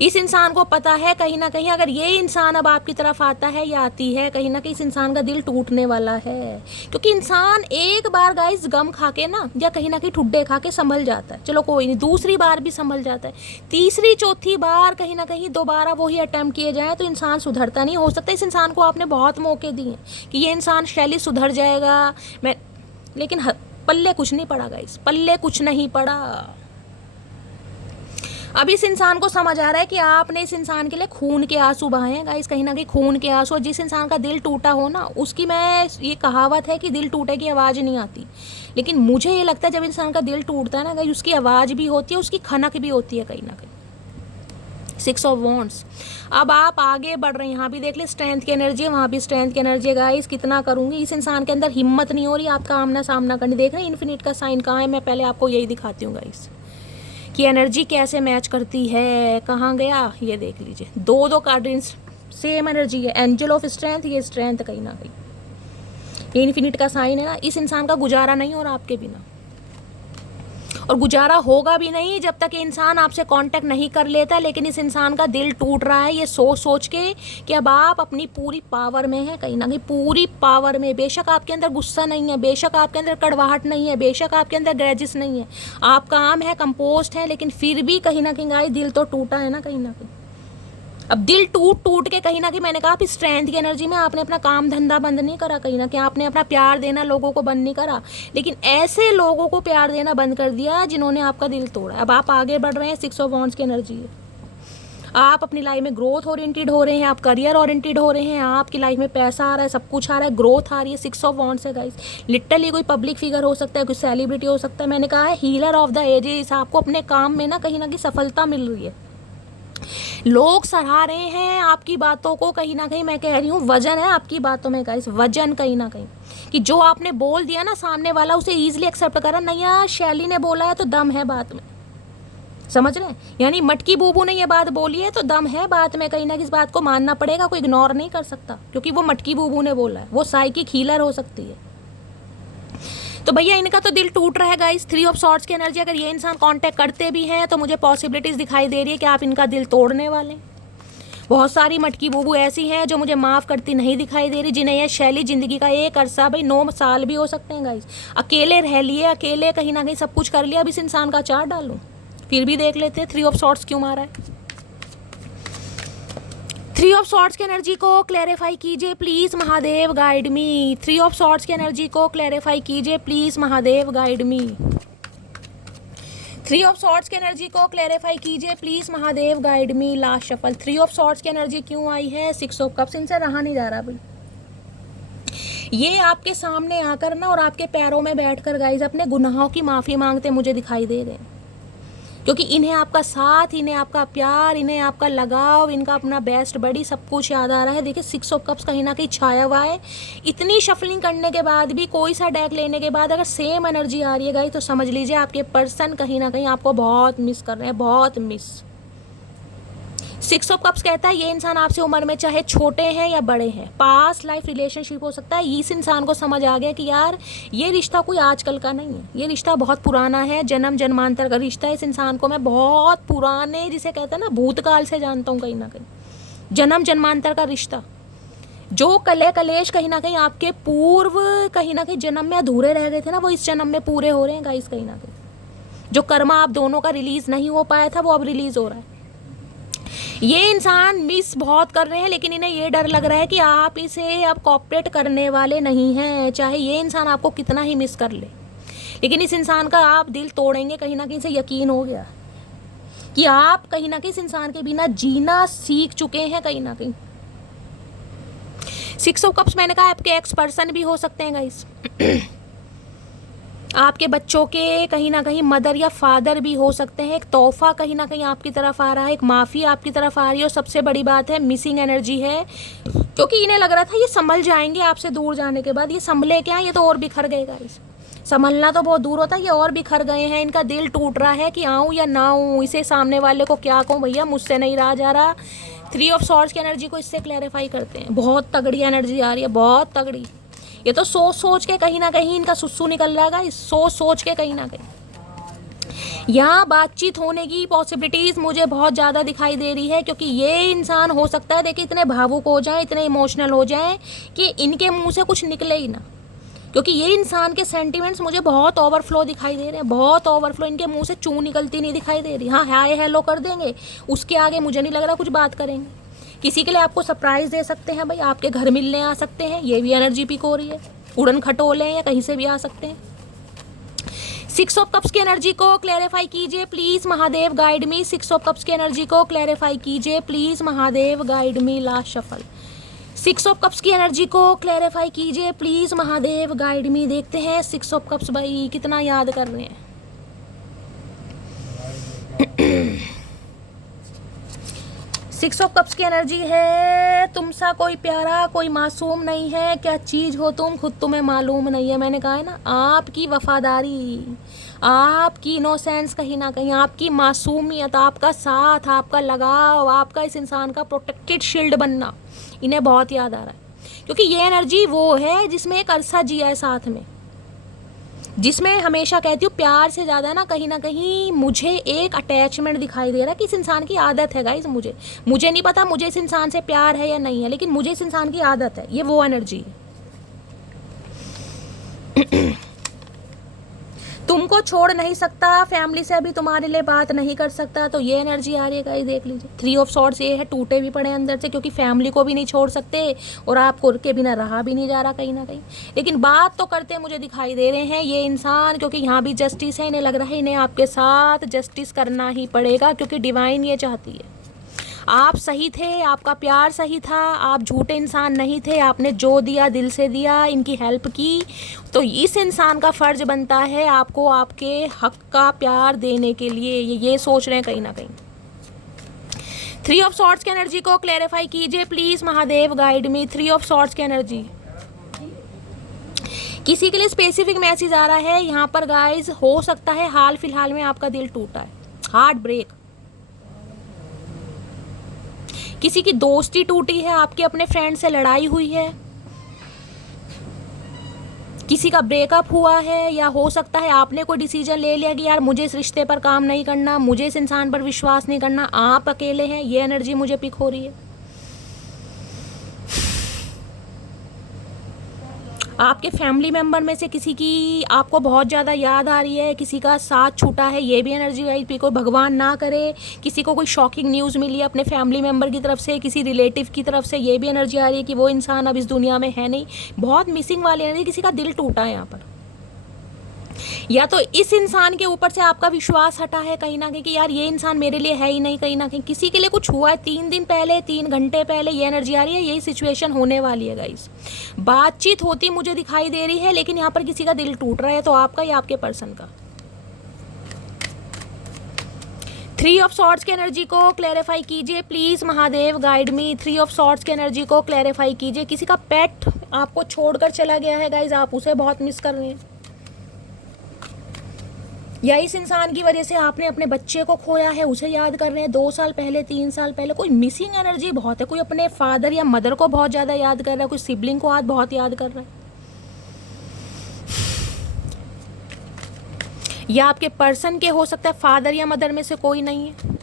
इस इंसान को पता है कहीं ना कहीं अगर ये इंसान अब आपकी तरफ आता है या आती है, कहीं ना कहीं इस इंसान का दिल टूटने वाला है। क्योंकि इंसान एक बार गाइस गम खा के ना या कहीं ना कहीं ठुड्डे खा के संभल जाता है, चलो कोई नहीं, दूसरी बार भी संभल जाता है, तीसरी चौथी बार कहीं ना कहीं दोबारा वही अटेम्प्ट किए जाए तो इंसान सुधरता नहीं। हो सकता है इस इंसान को आपने बहुत मौके दिए कि ये इंसान शैली सुधर जाएगा, लेकिन पल्ले कुछ नहीं पड़ा गाइस, पल्ले कुछ नहीं पड़ा। अब इस इंसान को समझ आ रहा है कि आपने इस इंसान के लिए खून के आंसू बहाए हैं गाइस, कहीं ना कहीं खून के आंसू। और जिस इंसान का दिल टूटा हो ना उसकी, मैं ये कहावत है कि दिल टूटे की आवाज़ नहीं आती, लेकिन मुझे ये लगता है जब इंसान का दिल टूटता है ना गाइस उसकी आवाज़ भी होती है, उसकी खनक भी होती है कहीं ना कहीं। 6 ऑफ वॉन्ड्स। अब आप आगे बढ़ रहे हैं, यहाँ भी देख ले स्ट्रेंथ की एनर्जी है, वहाँ भी स्ट्रेंथ की एनर्जी है गाइस। कितना करूँगी, इस इंसान के अंदर हिम्मत नहीं हो रही आपका आमना सामना करने। देख रहे हैं इन्फिनिट का साइन कहाँ है, मैं पहले आपको यही दिखाती हूँ गाइस कि एनर्जी कैसे मैच करती है। कहाँ गया ये देख लीजिए, 2 कार्ड सेम एनर्जी है, एंजल ऑफ स्ट्रेंथ, ये स्ट्रेंथ कहीं ना कहीं, ये इन्फिनिट का साइन है ना। इस इंसान का गुजारा नहीं हो रहा आपके बिना, और गुजारा होगा भी नहीं जब तक ये इंसान आपसे कांटेक्ट नहीं कर लेता। लेकिन इस इंसान का दिल टूट रहा है ये सोच सोच के कि अब आप अपनी पूरी पावर में हैं कहीं ना कहीं, पूरी पावर में। बेशक आपके अंदर गुस्सा नहीं है, बेशक आपके अंदर कड़वाहट नहीं है, बेशक आपके अंदर ग्रजेस नहीं है, आप काम है, कंपोस्ट है, लेकिन फिर भी कहीं ना कहीं गाइस दिल तो टूटा है ना कहीं ना कहीं। अब दिल टूट के कहीं ना कहीं, मैंने कहा आप स्ट्रेंथ की एनर्जी में आपने अपना काम धंधा बंद नहीं करा, कहीं ना कहीं आपने अपना प्यार देना लोगों को बंद नहीं करा, लेकिन ऐसे लोगों को प्यार देना बंद कर दिया जिन्होंने आपका दिल तोड़ा। अब आप आगे बढ़ रहे हैं, 6 ऑफ वॉन्ड्स की एनर्जी है। आप अपनी लाइफ में ग्रोथ ओरिएंटेड हो रहे हैं, आप करियर ओरिएंटेड हो रहे हैं, आपकी लाइफ में पैसा आ रहा है, सब कुछ आ रहा है, ग्रोथ आ रही है। 6 ऑफ वॉन्ड्स है गाइस। लिटरली कोई पब्लिक फिगर हो सकता है, कोई सेलिब्रिटी हो सकता है। मैंने कहा है हीलर ऑफ द एजेस, आपको अपने काम में ना कहीं सफलता मिल रही है, लोग सराह रहे हैं आपकी बातों को। कहीं ना कहीं मैं कह रही हूँ वजन है आपकी बातों में गाइस, वजन कहीं ना कहीं, कि जो आपने बोल दिया ना सामने वाला उसे ईजिली एक्सेप्ट करा। नहीं यार शैली ने बोला है तो दम है बात में, समझ रहे हैं? यानी मटकी बूबू ने ये बात बोली है तो दम है बात में, कहीं ना किस बात को मानना पड़ेगा, कोई इग्नोर नहीं कर सकता, क्योंकि वो मटकी बूबू ने बोला है, वो साइकिक हीलर हो सकती है। तो भैया इनका तो दिल टूट रहा है गाइस। 3 ऑफ सॉर्ड्स की एनर्जी, अगर ये इंसान कांटेक्ट करते भी हैं तो मुझे पॉसिबिलिटीज दिखाई दे रही है कि आप इनका दिल तोड़ने वाले। बहुत सारी मटकी बूबू ऐसी हैं जो मुझे माफ़ करती नहीं दिखाई दे रही, जिन्हें यह शैली ज़िंदगी का एक अरसा, भाई 9 साल भी हो सकते हैं गाइस, अकेले रह लिए, अकेले कहीं ना कहीं सब कुछ कर लिया। अब इस इंसान का अचार डालूं, फिर भी देख लेते हैं 3 ऑफ सॉर्ड्स क्यों मारा है। 3 ऑफ सॉर्ड्स की एनर्जी को क्लैरिफाई कीजिए please Mahadev, guide me. 3 of swords की एनर्जी को क्लैरिफाई कीजिए please Mahadev, guide me. 3 of swords की एनर्जी को क्लैरिफाई कीजिए please Mahadev, guide me. Last shuffle. 3 of swords की एनर्जी क्यों आई है? 6 ऑफ कप्स, इनसे रहा नहीं जा रहा भाई। ये आपके सामने आकर ना और आपके पैरों में बैठकर गाइस अपने गुनाहों की माफ़ी मांगते मुझे दिखाई दे रहे हैं, क्योंकि इन्हें आपका साथ, इन्हें आपका प्यार, इन्हें आपका लगाव, इनका अपना बेस्ट बड़ी सब कुछ याद आ रहा है। देखिए 6 ऑफ कप्स कहीं ना कहीं छाया हुआ है। इतनी शफलिंग करने के बाद भी, कोई सा डेक लेने के बाद अगर सेम एनर्जी आ रही है गाइस, तो समझ लीजिए आपके पर्सन कहीं ना कहीं आपको बहुत मिस कर रहे हैं, बहुत मिस। 6 ऑफ कप्स कहता है ये इंसान आपसे उम्र में चाहे छोटे हैं या बड़े हैं, पास्ट लाइफ रिलेशनशिप हो सकता है। इस इंसान को समझ आ गया कि यार ये रिश्ता कोई आजकल का नहीं है, ये रिश्ता बहुत पुराना है, जन्म जन्मांतर का रिश्ता है। इस इंसान को मैं बहुत पुराने, जिसे कहते हैं ना भूतकाल से जानता हूँ, कहीं ना कहीं जन्म जन्मांतर का रिश्ता। जो कले कलेश कहीं ना कहीं आपके पूर्व कहीं ना कहीं जन्म में अधूरे रह गए थे ना, वो इस जन्म में पूरे हो रहे हैं गाइस। कहीं ना कहीं जो कर्मा आप दोनों का रिलीज नहीं हो पाया था, वो अब रिलीज हो रहा है। ये इंसान मिस बहुत कर रहे हैं, लेकिन इन्हें ये डर लग रहा है कि आप इसे अब कॉपरेट करने वाले नहीं हैं, चाहे ये इंसान आपको कितना ही मिस कर ले। लेकिन इस इंसान का आप दिल तोड़ेंगे, कहीं ना कहीं से यकीन हो गया कि आप कहीं ना कहीं इस इंसान के बिना जीना सीख चुके हैं कहीं ना कहीं। 6 ऑफ कप्स मैंने कहा आपके एक्स पर्सन भी हो सकते हैं गाइस। आपके बच्चों के कहीं ना कहीं मदर या फादर भी हो सकते हैं। एक तोहफा कहीं ना कहीं आपकी तरफ आ रहा है, एक माफ़ी आपकी तरफ आ रही है। और सबसे बड़ी बात है मिसिंग एनर्जी है, क्योंकि इन्हें लग रहा था ये संभल जाएंगे आपसे दूर जाने के बाद। ये संभले क्या, ये तो और बिखर गए गाइस। संभलना तो बहुत दूर होता है, ये और बिखर गए हैं। इनका दिल टूट रहा है कि आऊँ या ना आऊँ, इसे सामने वाले को क्या कहूँ, भैया मुझसे नहीं रहा जा रहा। 3 ऑफ सॉर्ड्स की एनर्जी को इससे क्लैरिफाई करते हैं। बहुत तगड़ी एनर्जी आ रही है, बहुत तगड़ी। ये तो सोच सोच के कहीं ना कहीं इनका सुस्सू निकल रहा है, सोच सोच के कहीं ना कहीं यहाँ बातचीत होने की पॉसिबिलिटीज मुझे बहुत ज़्यादा दिखाई दे रही है। क्योंकि ये इंसान हो सकता है, देखिए इतने भावुक हो जाएं, इतने इमोशनल हो जाएं कि इनके मुंह से कुछ निकले ही ना। क्योंकि ये इंसान के सेंटिमेंट्स मुझे बहुत ओवरफ्लो दिखाई दे रहे हैं, बहुत ओवरफ्लो। इनके मुंह से चू निकलती नहीं दिखाई दे रही। हाँ हाय हेलो कर देंगे, उसके आगे मुझे नहीं लग रहा कुछ बात करेंगे। किसी के लिए आपको सरप्राइज़ दे सकते हैं भाई, आपके घर मिलने आ सकते हैं, ये भी एनर्जी पिक हो रही है। उड़न खटोले या कहीं से भी आ सकते हैं। 6 ऑफ कप्स की एनर्जी को क्लैरिफाई कीजिए please Mahadev, guide me. 6 of cups की एनर्जी को क्लैरिफाई कीजिए please Mahadev, guide me. Last shuffle. 6 of cups की एनर्जी को क्लैरिफाई कीजिए प्लीज़ महादेव, गाइड मी। देखते हैं 6 ऑफ कप्स भाई कितना याद कर रहे हैं। 6 ऑफ कप्स की एनर्जी है, तुम सा कोई प्यारा कोई मासूम नहीं है, क्या चीज़ हो तुम खुद तुम्हें मालूम नहीं है। मैंने कहा है ना, आपकी वफादारी, आपकी इनोसेंस, कहीं ना कहीं आपकी मासूमियत, आपका साथ, आपका लगाव, आपका इस इंसान का प्रोटेक्टेड शील्ड बनना इन्हें बहुत याद आ रहा है। क्योंकि ये एनर्जी वो है जिसमें एक अरसा जिया है साथ में, जिसमें हमेशा कहती हूँ प्यार से ज़्यादा ना कहीं मुझे एक अटैचमेंट दिखाई दे रहा है कि इस इंसान की आदत है गाइस। मुझे नहीं पता मुझे इस इंसान से प्यार है या नहीं है, लेकिन मुझे इस इंसान की आदत है। ये वो एनर्जी है। तुमको छोड़ नहीं सकता, फैमिली से अभी तुम्हारे लिए बात नहीं कर सकता, तो ये एनर्जी आ रही है गाइस। देख लीजिए 3 ऑफ सॉर्ड्स ये है, टूटे भी पड़े अंदर से, क्योंकि फैमिली को भी नहीं छोड़ सकते और आपको के बिना रहा भी नहीं जा रहा कहीं ना कहीं। लेकिन बात तो करते मुझे दिखाई दे रहे हैं ये इंसान, क्योंकि यहाँ भी जस्टिस है। इन्हें लग रहा है इन्हें आपके साथ जस्टिस करना ही पड़ेगा, क्योंकि डिवाइन ये चाहती है। आप सही थे, आपका प्यार सही था, आप झूठे इंसान नहीं थे, आपने जो दिया दिल से दिया, इनकी हेल्प की। तो इस इंसान का फ़र्ज बनता है आपको आपके हक का प्यार देने के लिए। ये सोच रहे हैं कहीं ना कहीं। 3 ऑफ सॉर्ड्स की एनर्जी को क्लैरिफाई कीजिए please Mahadev, guide me. 3 of swords की एनर्जी, किसी के लिए स्पेसिफिक मैसेज आ रहा है यहाँ पर गाइज। हो सकता है हाल फिलहाल में आपका दिल टूटा है, हार्ट ब्रेक। किसी की दोस्ती टूटी है, आपके अपने फ्रेंड से लड़ाई हुई है, किसी का ब्रेकअप हुआ है, या हो सकता है आपने कोई डिसीजन ले लिया कि यार मुझे इस रिश्ते पर काम नहीं करना, मुझे इस इंसान पर विश्वास नहीं करना, आप अकेले हैं। ये एनर्जी मुझे पिक हो रही है। आपके फैमिली मेम्बर में से किसी की आपको बहुत ज़्यादा याद आ रही है, किसी का साथ छूटा है, ये भी एनर्जी आई पिक हो। भगवान ना करे किसी को कोई शॉकिंग न्यूज़ मिली है अपने फैमिली मेम्बर की तरफ से, किसी रिलेटिव की तरफ से, ये भी एनर्जी आ रही है कि वो इंसान अब इस दुनिया में है नहीं। बहुत मिसिंग वाली एनर्जी, किसी का दिल टूटा है यहाँ पर। या तो इस इंसान के ऊपर से आपका विश्वास हटा है कहीं ना कहीं कि यार ये इंसान मेरे लिए है ही नहीं, कहीं ना कहीं किसी के लिए कुछ हुआ है 3 दिन पहले, 3 घंटे पहले, ये एनर्जी आ रही है, यही सिचुएशन होने वाली है गाइस। बातचीत होती मुझे दिखाई दे रही है, लेकिन यहाँ पर किसी का दिल टूट रहा है, तो आपका या आपके पर्सन का। 3 ऑफ सॉर्ड्स की एनर्जी को क्लैरिफाई कीजिए please Mahadev, guide me. 3 of swords की एनर्जी को क्लैरिफाई कीजिए। किसी का पेट आपको छोड़कर चला गया है गाइज, आप उसे बहुत मिस कर रहे हैं, या इस इंसान की वजह से आपने अपने बच्चे को खोया है, उसे याद कर रहे हैं 2 साल पहले, 3 साल पहले। कोई मिसिंग एनर्जी बहुत है, कोई अपने फादर या मदर को बहुत ज़्यादा याद कर रहा है, कोई सिबलिंग को आज बहुत याद कर रहा है, या आपके पर्सन के हो सकता है फादर या मदर में से कोई नहीं है,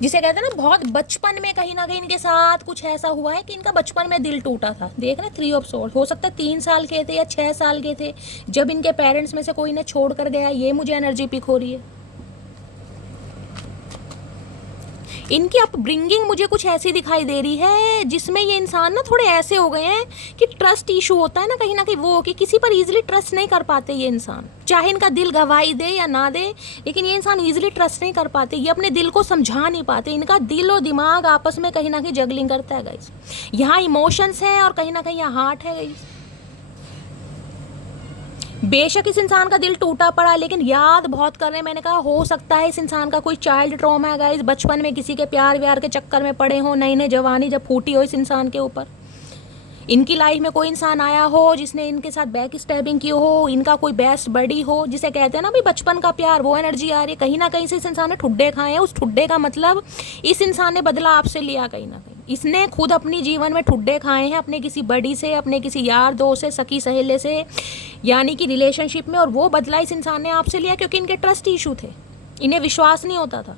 जिसे कहते हैं ना बहुत बचपन में कहीं ना कहीं इनके साथ कुछ ऐसा हुआ है कि इनका बचपन में दिल टूटा था। देख रहे 3 ऑफ सोर्ड, हो सकता है 3 साल के थे या 6 साल के थे जब इनके पेरेंट्स में से कोई ने छोड़ कर गया। ये मुझे एनर्जी पिक हो रही है। इनकी अपब्रिंगिंग मुझे कुछ ऐसी दिखाई दे रही है जिसमें ये इंसान ना थोड़े ऐसे हो गए हैं कि ट्रस्ट इशू होता है ना कहीं वो, कि किसी पर इजीली ट्रस्ट नहीं कर पाते ये इंसान, चाहे इनका दिल गवाही दे या ना दे, लेकिन ये इंसान इजीली ट्रस्ट नहीं कर पाते, ये अपने दिल को समझा नहीं पाते। इनका दिल और दिमाग आपस में कहीं ना कहीं जगलिंग करता है गाइस। यहाँ इमोशंस हैं और कहीं ना कहीं यहाँ हार्ट है गाइस। बेशक इस इंसान का दिल टूटा पड़ा है, लेकिन याद बहुत कर रहे हैं। मैंने कहा हो सकता है इस इंसान का कोई चाइल्ड ट्रॉमा है गाइस, बचपन में किसी के प्यार व्यार के चक्कर में पड़े हो, नई नई जवानी जब फूटी हो इस इंसान के ऊपर, इनकी लाइफ में कोई इंसान आया हो जिसने इनके साथ बैक स्टैबिंग की हो, इनका कोई बेस्ट बडी हो, जिसे कहते हैं ना भाई बचपन का प्यार, वो एनर्जी आ रही है। कहीं ना कहीं से इस इंसान ने ठुड्डे खाए हैं, उस ठुड्डे का मतलब इस इंसान ने बदला आपसे लिया, कहीं ना कहीं इसने खुद अपनी जीवन में ठुड्डे खाए हैं अपने किसी बड़ी से, अपने किसी यार दोस्त से, सखी सहेले से, यानी कि रिलेशनशिप में, और वो बदला इस इंसान ने आपसे लिया क्योंकि इनके ट्रस्ट इशू थे, इन्हें विश्वास नहीं होता था।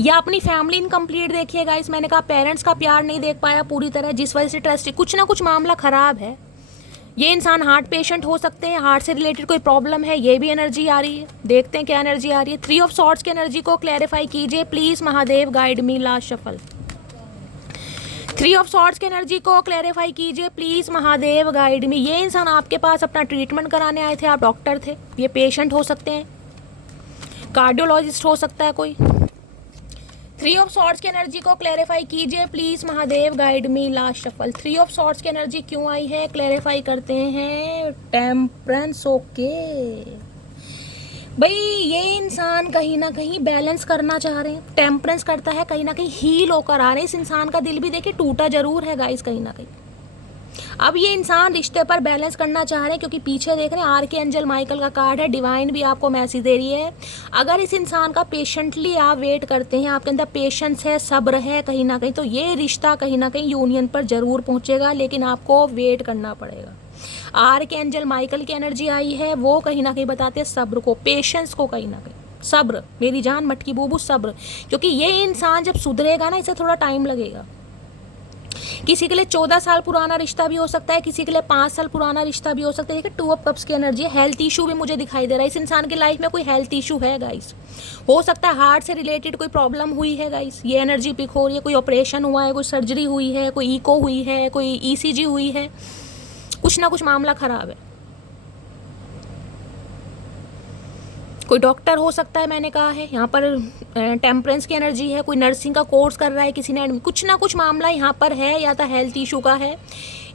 या अपनी फैमिली इनकम्प्लीट देखिए गाइस, मैंने कहा पेरेंट्स का प्यार नहीं देख पाया पूरी तरह, जिस वजह से ट्रस्ट, कुछ ना कुछ मामला खराब है। ये इंसान हार्ट पेशेंट हो सकते हैं, हार्ट से रिलेटेड कोई प्रॉब्लम है, ये भी एनर्जी आ रही है। देखते हैं क्या एनर्जी आ रही है। 3 ऑफ सॉर्ड्स की एनर्जी को क्लैरिफाई कीजिए please Mahadev, guide me. Last shuffle. 3 of swords की एनर्जी को क्लैरिफाई कीजिए प्लीज महादेव, गाइड मी। ये इंसान आपके पास अपना ट्रीटमेंट कराने आए थे, आप डॉक्टर थे, ये पेशेंट हो सकते हैं, कार्डियोलॉजिस्ट हो सकता है कोई। 3 ऑफ सॉर्ड्स की एनर्जी को क्लैरिफाई कीजिए please Mahadev, guide me. Last shuffle. 3 of swords की एनर्जी क्यों आई है, क्लैरिफाई करते हैं। टेम्परेंस, ओके भाई, ये इंसान कहीं ना कहीं बैलेंस करना चाह रहे हैं, टेम्परेंस करता है, कहीं ना कहीं हील होकर आ रहे हैं। इस इंसान का दिल भी देखिए टूटा जरूर है गाइस कहीं ना कहीं। अब ये इंसान रिश्ते पर बैलेंस करना चाह रहे हैं, क्योंकि पीछे देख रहे हैं आर्क एंजल माइकल का कार्ड है, डिवाइन भी आपको मैसेज दे रही है। अगर इस इंसान का पेशेंटली आप वेट करते हैं, आपके अंदर पेशेंस है, सब्र है कहीं ना कहीं, तो ये रिश्ता कहीं ना कहीं यूनियन पर जरूर पहुंचेगा, लेकिन आपको वेट करना पड़ेगा। आर्क एंजल माइकल की एनर्जी आई है, वो कहीं ना कहीं बताते हैं सब्र को, पेशेंस को, कहीं ना कहीं सब्र, मेरी जान मटकी बूबू सब्र, क्योंकि ये इंसान जब सुधरेगा ना, इसे थोड़ा टाइम लगेगा। किसी के लिए 14 साल पुराना रिश्ता भी हो सकता है, किसी के लिए 5 साल पुराना रिश्ता भी हो सकता है। देखिए 2 ऑफ कप्स की एनर्जी है, हेल्थ इशू भी मुझे दिखाई दे रहा है। इस इंसान की लाइफ में कोई हेल्थ इशू है गाइस, हो सकता है हार्ट से रिलेटेड कोई प्रॉब्लम हुई है गाइस, ये एनर्जी पिक हो रही है। कोई ऑपरेशन हुआ है, कोई सर्जरी हुई है, कोई इको हुई है, कोई ECG हुई है, कुछ ना कुछ मामला खराब है। कोई डॉक्टर हो सकता है, मैंने कहा है यहाँ पर टेम्परेंस की एनर्जी है, कोई नर्सिंग का कोर्स कर रहा है किसी ने, कुछ ना कुछ मामला यहाँ पर है, या तो हेल्थ इशू का है।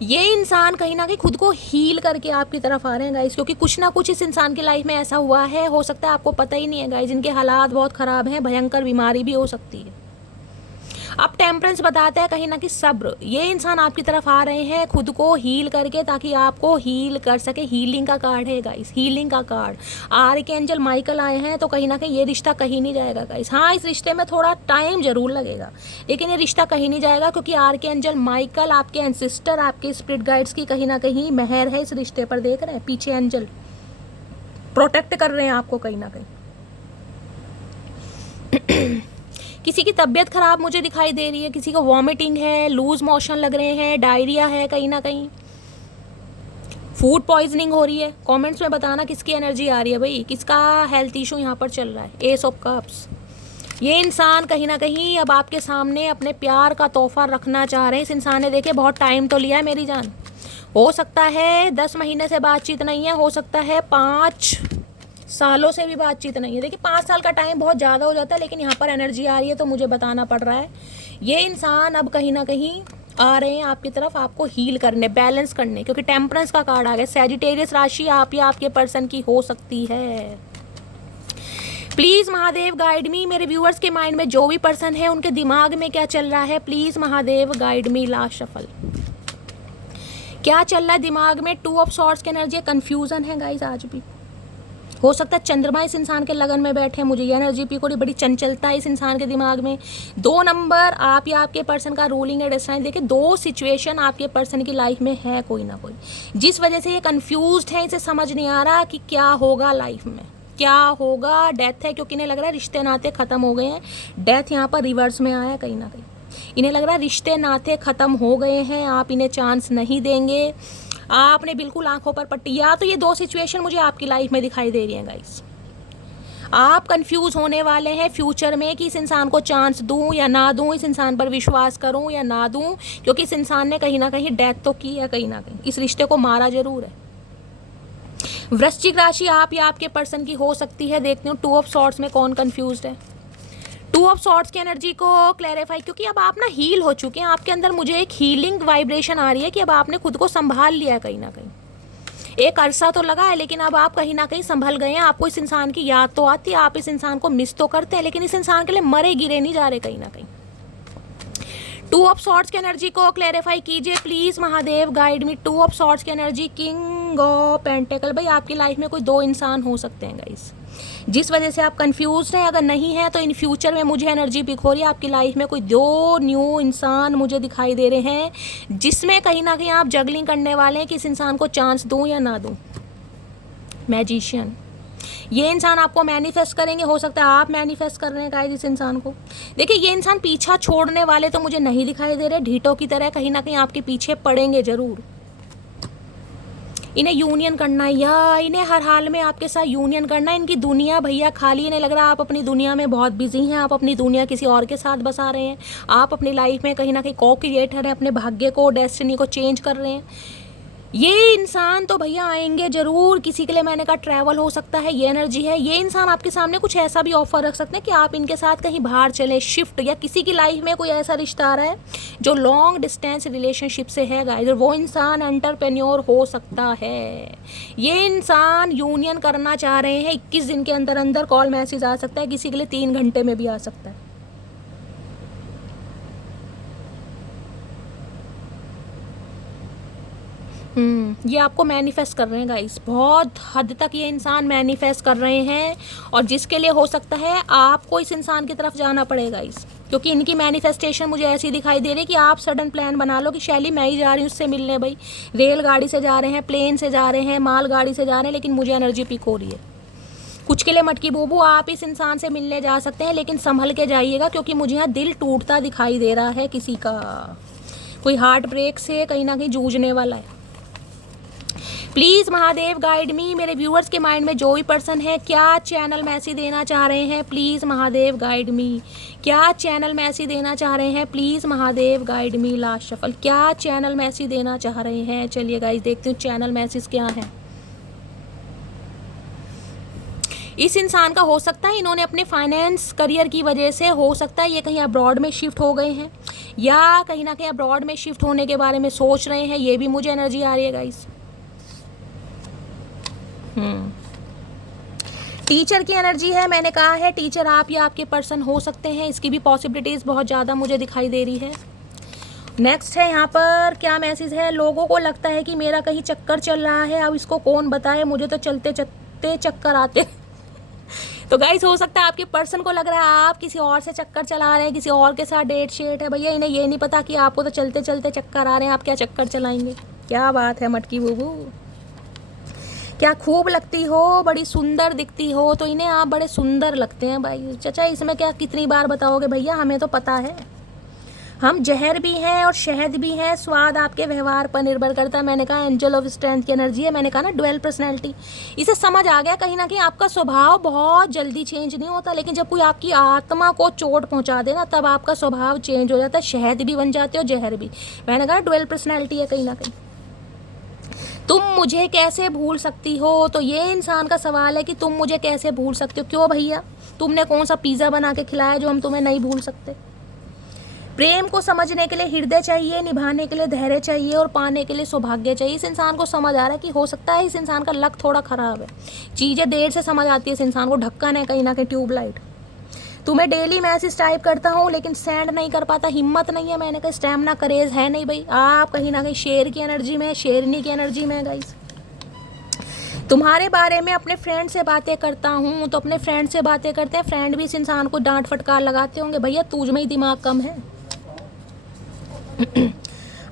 ये इंसान कहीं ना कहीं खुद को हील करके आपकी तरफ आ रहे हैं गाइस, क्योंकि कुछ ना कुछ इस इंसान की लाइफ में ऐसा हुआ है, हो सकता है आपको पता ही नहीं है गाइस, इनके हालात बहुत ख़राब हैं, भयंकर बीमारी भी हो सकती है। अब टेम्परेंस बताता है कहीं ना कहीं सब्र, ये इंसान आपकी तरफ आ रहे हैं खुद को हील करके, ताकि आपको हील कर सके। हीलिंग का कार्ड है गाइस, हीलिंग का कार्ड। आर्क एंजल माइकल आए हैं, तो कहीं ना कहीं ये रिश्ता कहीं नहीं जाएगा गाइस। हाँ, इस रिश्ते में थोड़ा टाइम जरूर लगेगा, लेकिन ये रिश्ता कहीं नहीं जाएगा, क्योंकि आर्क एंजल माइकल आपके एंसिस्टर, आपके स्पिरिट गाइड्स की कहीं ना कहीं मेहर है इस रिश्ते पर। देख रहे हैं पीछे एंजल प्रोटेक्ट कर रहे हैं आपको कहीं ना कहीं। किसी की तबीयत खराब मुझे दिखाई दे रही है, किसी को वॉमिटिंग है, लूज मोशन लग रहे हैं, डायरिया है, कहीं ना कहीं फूड पॉइजनिंग हो रही है। कमेंट्स में बताना किसकी एनर्जी आ रही है भाई, किसका हेल्थ इशू यहाँ पर चल रहा है। एस ऑफ कप्स, ये इंसान कहीं ना कहीं अब आपके सामने अपने प्यार का तोहफा रखना चाह रहे हैं। इस इंसान ने देखिए बहुत टाइम तो लिया है मेरी जान, हो सकता है 10 महीने से बातचीत नहीं है, हो सकता है 5 सालों से भी बातचीत नहीं है। देखिए 5 साल का टाइम बहुत ज़्यादा हो जाता है, लेकिन यहाँ पर एनर्जी आ रही है तो मुझे बताना पड़ रहा है। ये इंसान अब कहीं ना कहीं आ रहे हैं आपकी तरफ, आपको हील करने, बैलेंस करने, क्योंकि टेम्परेंस का कार्ड आ गया। सैजिटेरियस राशि आप या आपके पर्सन की हो सकती है। प्लीज़ महादेव गाइड मी, मेरे व्यूअर्स के माइंड में जो भी पर्सन है उनके दिमाग में क्या चल रहा है, please Mahadev guide me. Last shuffle क्या चल रहा है दिमाग में? 2 ऑफ सॉर्ड्स की एनर्जी, कंफ्यूजन है गाइज आज भी। हो सकता है चंद्रमा इस इंसान के लगन में बैठे हैं, मुझे ये एनर्जी पी को बड़ी चंचलता है इस इंसान के दिमाग में। 2 नंबर आप या आपके पर्सन का रूलिंग है डेस्टिनी। देखिए 2 सिचुएशन आपके पर्सन की लाइफ में है कोई ना कोई, जिस वजह से ये कंफ्यूज्ड है, इसे समझ नहीं आ रहा कि क्या होगा लाइफ में, क्या होगा। डेथ है क्योंकि इन्हें लग रहा है रिश्ते नाते ख़त्म हो गए हैं। डेथ यहाँ पर रिवर्स में आया कहीं ना कहीं, इन्हें लग रहा है रिश्ते नाते ख़त्म हो गए हैं, आप इन्हें चांस नहीं देंगे, आपने बिल्कुल आंखों पर पट्टी। या तो ये 2 सिचुएशन मुझे आपकी लाइफ में दिखाई दे रही हैं गाइस। आप कंफ्यूज होने वाले हैं फ्यूचर में कि इस इंसान को चांस दूं या ना दूं, इस इंसान पर विश्वास करूं या ना दूं, क्योंकि इस इंसान ने कहीं ना कहीं डेथ तो की है, कहीं ना कहीं इस रिश्ते को मारा जरूर है। वृश्चिक राशि आप या आपके पर्सन की हो सकती है। देखती हूँ 2 ऑफ सॉर्ड्स में कौन कंफ्यूज्ड है। 2 ऑफ सॉर्ड्स की एनर्जी को क्लैरिफाई, क्योंकि अब आप ना हील हो चुके हैं, आपके अंदर मुझे एक हीलिंग वाइब्रेशन आ रही है कि अब आपने खुद को संभाल लिया है कहीं ना कहीं। एक अरसा तो लगा है, लेकिन अब आप कहीं ना कहीं संभल गए हैं। आपको इस इंसान की याद तो आती है, आप इस इंसान को मिस तो करते हैं, लेकिन इस इंसान के लिए मरे गिरे नहीं जा रहे कहीं ना कहीं। 2 ऑफ सॉर्ड्स की एनर्जी को क्लैरिफाई कीजिए please Mahadev guide me. 2 of swords की एनर्जी, किंग ऑफ पेंटेकल। भाई आपकी लाइफ में कोई 2 इंसान हो सकते हैं गाइस, जिस वजह से आप कंफ्यूज हैं। अगर नहीं है तो इन फ्यूचर में मुझे एनर्जी पिक हो रही है, आपकी लाइफ में कोई 2 न्यू इंसान मुझे दिखाई दे रहे हैं, जिसमें कहीं ना कहीं आप जगलिंग करने वाले हैं कि इस इंसान को चांस दूं या ना दूं। मैजिशियन, ये इंसान आपको मैनिफेस्ट करेंगे, हो सकता है आप मैनिफेस्ट कर रहे हैं गाइस इस इंसान को। देखिए ये इंसान पीछा छोड़ने वाले तो मुझे नहीं दिखाई दे रहे, ढीठों की तरह कहीं ना कहीं आपके पीछे पड़ेंगे जरूर। इन्हें यूनियन करना है, या इन्हें हर हाल में आपके साथ यूनियन करना है। इनकी दुनिया भैया खाली, इन्हें लग रहा है आप अपनी दुनिया में बहुत बिजी हैं, आप अपनी दुनिया किसी और के साथ बसा रहे हैं, आप अपनी लाइफ में कहीं ना कहीं को-क्रिएटर हैं, अपने भाग्य को, डेस्टिनी को चेंज कर रहे हैं। ये इंसान तो भैया आएंगे जरूर, किसी के लिए मैंने कहा ट्रैवल हो सकता है, ये एनर्जी है। ये इंसान आपके सामने कुछ ऐसा भी ऑफर रख सकते हैं कि आप इनके साथ कहीं बाहर चलें, शिफ्ट, या किसी की लाइफ में कोई ऐसा रिश्ता आ रहा है जो लॉन्ग डिस्टेंस रिलेशनशिप से है गाइस, वो इंसान एंटरप्रेन्योर हो सकता है। ये इंसान यूनियन करना चाह रहे हैं, 21 दिन के अंदर अंदर कॉल मैसेज आ सकता है, किसी के लिए 3 घंटे में भी आ सकता है। ये आपको मैनिफेस्ट कर रहे हैं गाइस, बहुत हद तक ये इंसान मैनिफेस्ट कर रहे हैं, और जिसके लिए हो सकता है आपको इस इंसान की तरफ जाना पड़ेगा गाइस, क्योंकि इनकी मैनिफेस्टेशन मुझे ऐसी दिखाई दे रही है कि आप सडन प्लान बना लो कि शैली मैं ही जा रही हूँ उससे मिलने। भाई रेलगाड़ी से जा रहे हैं, प्लेन से जा रहे हैं, मालगाड़ी से जा रहे हैं, लेकिन मुझे एनर्जी पिक हो रही है। कुछ के लिए मटकी बूबू आप इस इंसान से मिलने जा सकते हैं, लेकिन संभल के जाइएगा, क्योंकि मुझे यहाँ दिल टूटता दिखाई दे रहा है किसी का, कोई हार्ट ब्रेक से कहीं ना कहीं जूझने वाला है। प्लीज़ महादेव गाइड मी, मेरे व्यूअर्स के माइंड में जो भी पर्सन है क्या चैनल मैसेज देना चाह रहे हैं, प्लीज़ महादेव गाइड मी। क्या चैनल मैसेज देना चाह रहे हैं, please Mahadev guide me. Last shuffle, क्या चैनल मैसेज देना चाह रहे हैं। चलिए गाइस देखती हूँ चैनल मैसेज क्या है। इस इंसान का हो सकता है इन्होंने अपने फाइनेंस करियर की वजह से, हो सकता है ये कहीं अब्रॉड में शिफ्ट हो गए हैं, या कहीं ना कहीं अब्रॉड में शिफ्ट होने के बारे में सोच रहे हैं, ये भी मुझे एनर्जी आ रही है गाइस। टीचर की एनर्जी है, मैंने कहा है टीचर आप या आपके पर्सन हो सकते हैं, इसकी भी पॉसिबिलिटीज़ बहुत ज़्यादा मुझे दिखाई दे रही है। नेक्स्ट है यहाँ पर क्या मैसेज है, लोगों को लगता है कि मेरा कहीं चक्कर चल रहा है, अब इसको कौन बताए, मुझे तो चलते चलते चक्कर आते तो गाइस हो सकता है आपके पर्सन को लग रहा है आप किसी और से चक्कर चला रहे हैं, किसी और के साथ डेट शेट है। भैया इन्हें ये नहीं पता कि आपको तो चलते चलते चक्कर आ रहे हैं, आप क्या चक्कर चलाएंगे। क्या बात है मटकी बूबू, क्या खूब लगती हो, बड़ी सुंदर दिखती हो, तो इन्हें आप बड़े सुंदर लगते हैं भाई। चाचा इसमें क्या कितनी बार बताओगे भैया, हमें तो पता है, हम जहर भी हैं और शहद भी हैं, स्वाद आपके व्यवहार पर निर्भर करता है। मैंने कहा एंजल ऑफ स्ट्रेंथ की एनर्जी है, मैंने कहा ना ड्वेल पर्सनैलिटी। इसे समझ आ गया कहीं ना कहीं। आपका स्वभाव बहुत जल्दी चेंज नहीं होता, लेकिन जब कोई आपकी आत्मा को चोट पहुंचा दे ना, तब आपका स्वभाव चेंज हो जाता है। शहद भी बन जाते हो, जहर भी। मैंने कहा ड्वेल पर्सनैलिटी है कहीं ना कहीं। तुम मुझे कैसे भूल सकती हो, तो ये इंसान का सवाल है कि तुम मुझे कैसे भूल सकते हो। क्यों भैया, तुमने कौन सा पिज़्ज़ा बना के खिलाया जो हम तुम्हें नहीं भूल सकते। प्रेम को समझने के लिए हृदय चाहिए, निभाने के लिए धैर्य चाहिए और पाने के लिए सौभाग्य चाहिए। इस इंसान को समझ आ रहा है कि हो सकता है इस इंसान का लक थोड़ा ख़राब है, चीज़ें देर से समझ आती है इस इंसान को। ढक्कन है कहीं ना कहीं, ट्यूबलाइट। तुम्हें डेली मैसेज टाइप करता हूँ लेकिन सेंड नहीं कर पाता, हिम्मत नहीं है। मैंने कहा स्टैमिना करेज है नहीं भाई। आप कहीं ना कहीं शेर की एनर्जी में, शेरनी की एनर्जी में गाइस। तुम्हारे बारे में अपने फ्रेंड से बातें करता हूँ, तो अपने फ्रेंड से बातें करते हैं। फ्रेंड भी इस इंसान को डांट फटकार लगाते होंगे, भैया तुझ में ही दिमाग कम है।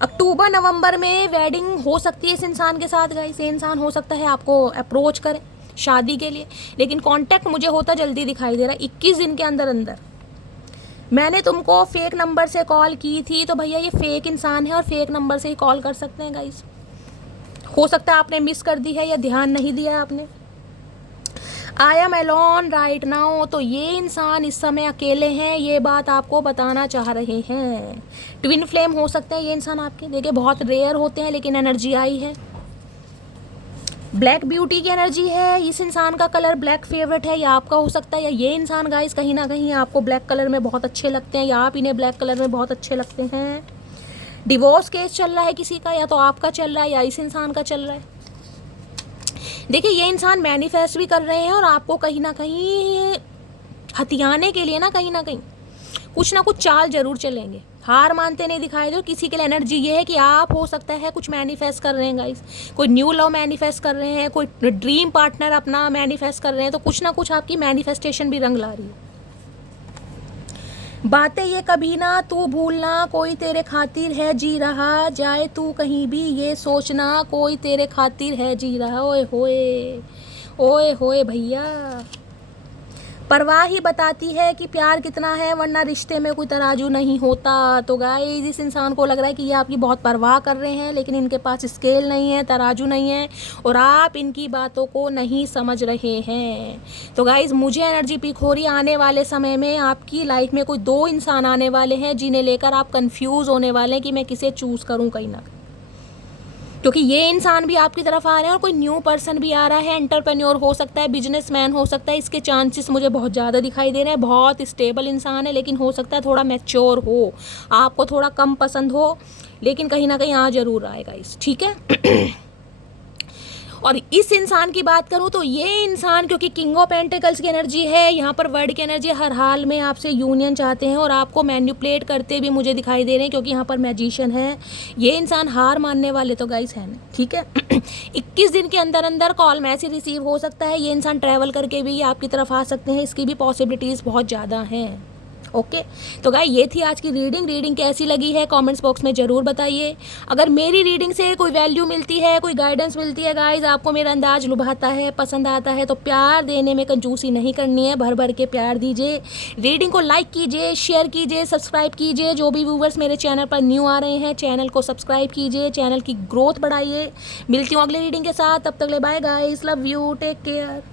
अक्टूबर नवंबर में वेडिंग हो सकती है इस इंसान के साथ गाइस। ये इंसान हो सकता है आपको अप्रोच करे शादी के लिए, लेकिन कांटेक्ट मुझे होता जल्दी दिखाई दे रहा है 21 दिन के अंदर अंदर। मैंने तुमको फेक नंबर से कॉल की थी, तो भैया ये फेक इंसान है और फेक नंबर से ही कॉल कर सकते हैं गाइस। हो सकता है आपने मिस कर दी है या ध्यान नहीं दिया आपने। I am alone right now, तो ये इंसान इस समय अकेले हैं, ये बात आपको बताना चाह रहे हैं। ट्विन फ्लेम हो सकते हैं ये इंसान आपके, देखिए बहुत रेयर होते हैं लेकिन एनर्जी आई है। ब्लैक ब्यूटी की एनर्जी है, इस इंसान का कलर ब्लैक फेवरेट है, या आपका हो सकता है, या ये इंसान गाइस कहीं ना कहीं आपको ब्लैक कलर में बहुत अच्छे लगते हैं, या आप इन्हें ब्लैक कलर में बहुत अच्छे लगते हैं। डिवोर्स केस चल रहा है किसी का, या तो आपका चल रहा है या इस इंसान का चल रहा है। देखिए ये इंसान मैनिफेस्ट भी कर रहे हैं और आपको कहीं ना कहीं हथियाने के लिए ना कहीं कुछ ना कुछ चाल जरूर चलेंगे। हार मानते नहीं दिखाई दो। किसी के लिए एनर्जी ये है कि आप हो सकता है कुछ मैनिफेस्ट कर रहे हैं गाइस, कोई न्यू लव मैनिफेस्ट कर रहे हैं, कोई ड्रीम पार्टनर अपना मैनिफेस्ट कर रहे हैं, तो कुछ ना कुछ आपकी मैनिफेस्टेशन भी रंग ला रही है। बातें ये कभी ना तू भूलना, कोई तेरे खातिर है जी रहा, जाए तू कहीं भी ये सोचना, कोई तेरे खातिर है जी रहा। ओए होए भैया, परवाह ही बताती है कि प्यार कितना है, वरना रिश्ते में कोई तराजू नहीं होता। तो गाइस इस इंसान को लग रहा है कि ये आपकी बहुत परवाह कर रहे हैं, लेकिन इनके पास स्केल नहीं है, तराजू नहीं है, और आप इनकी बातों को नहीं समझ रहे हैं। तो गाइस मुझे एनर्जी पिक हो रही है, आने वाले समय में आपकी लाइफ में कोई 2 इंसान आने वाले हैं जिन्हें लेकर आप कंफ्यूज होने वाले हैं कि मैं किसे चूज़ करूँ कहीं ना, क्योंकि ये इंसान भी आपकी तरफ आ रहे हैं और कोई न्यू पर्सन भी आ रहा है। एंटरप्रेन्योर हो सकता है, बिजनेसमैन हो सकता है, इसके चांसेस मुझे बहुत ज़्यादा दिखाई दे रहे हैं। बहुत स्टेबल इंसान है, लेकिन हो सकता है थोड़ा मैच्योर हो, आपको थोड़ा कम पसंद हो, लेकिन कहीं ना कहीं आ जरूर आएगा इस, ठीक है। और इस इंसान की बात करूँ तो ये इंसान, क्योंकि किंग ऑफ पेंटिकल्स की एनर्जी है, यहाँ पर वर्ड की एनर्जी, हर हाल में आपसे यूनियन चाहते हैं और आपको मैनिपुलेट करते भी मुझे दिखाई दे रहे हैं, क्योंकि यहाँ पर मैजिशियन है। ये इंसान हार मानने वाले तो गाइस है नहीं, ठीक है। 21 दिन के अंदर अंदर कॉल मैसेज रिसीव हो सकता है। ये इंसान ट्रैवल करके भी आपकी तरफ आ सकते हैं, इसकी भी पॉसिबिलिटीज़ बहुत ज़्यादा हैं। ओके तो गाइस ये थी आज की रीडिंग कैसी लगी है कमेंट्स बॉक्स में ज़रूर बताइए। अगर मेरी रीडिंग से कोई वैल्यू मिलती है, कोई गाइडेंस मिलती है गाइस, आपको मेरा अंदाज लुभाता है, पसंद आता है, तो प्यार देने में कंजूसी नहीं करनी है, भर भर के प्यार दीजिए। रीडिंग को लाइक कीजिए, शेयर कीजिए, सब्सक्राइब कीजिए। जो भी व्यूवर्स मेरे चैनल पर न्यू आ रहे हैं, चैनल को सब्सक्राइब कीजिए, चैनल की ग्रोथ बढ़ाइए। मिलती हूँ अगली रीडिंग के साथ, तब तक ले bye guys, love you, take care.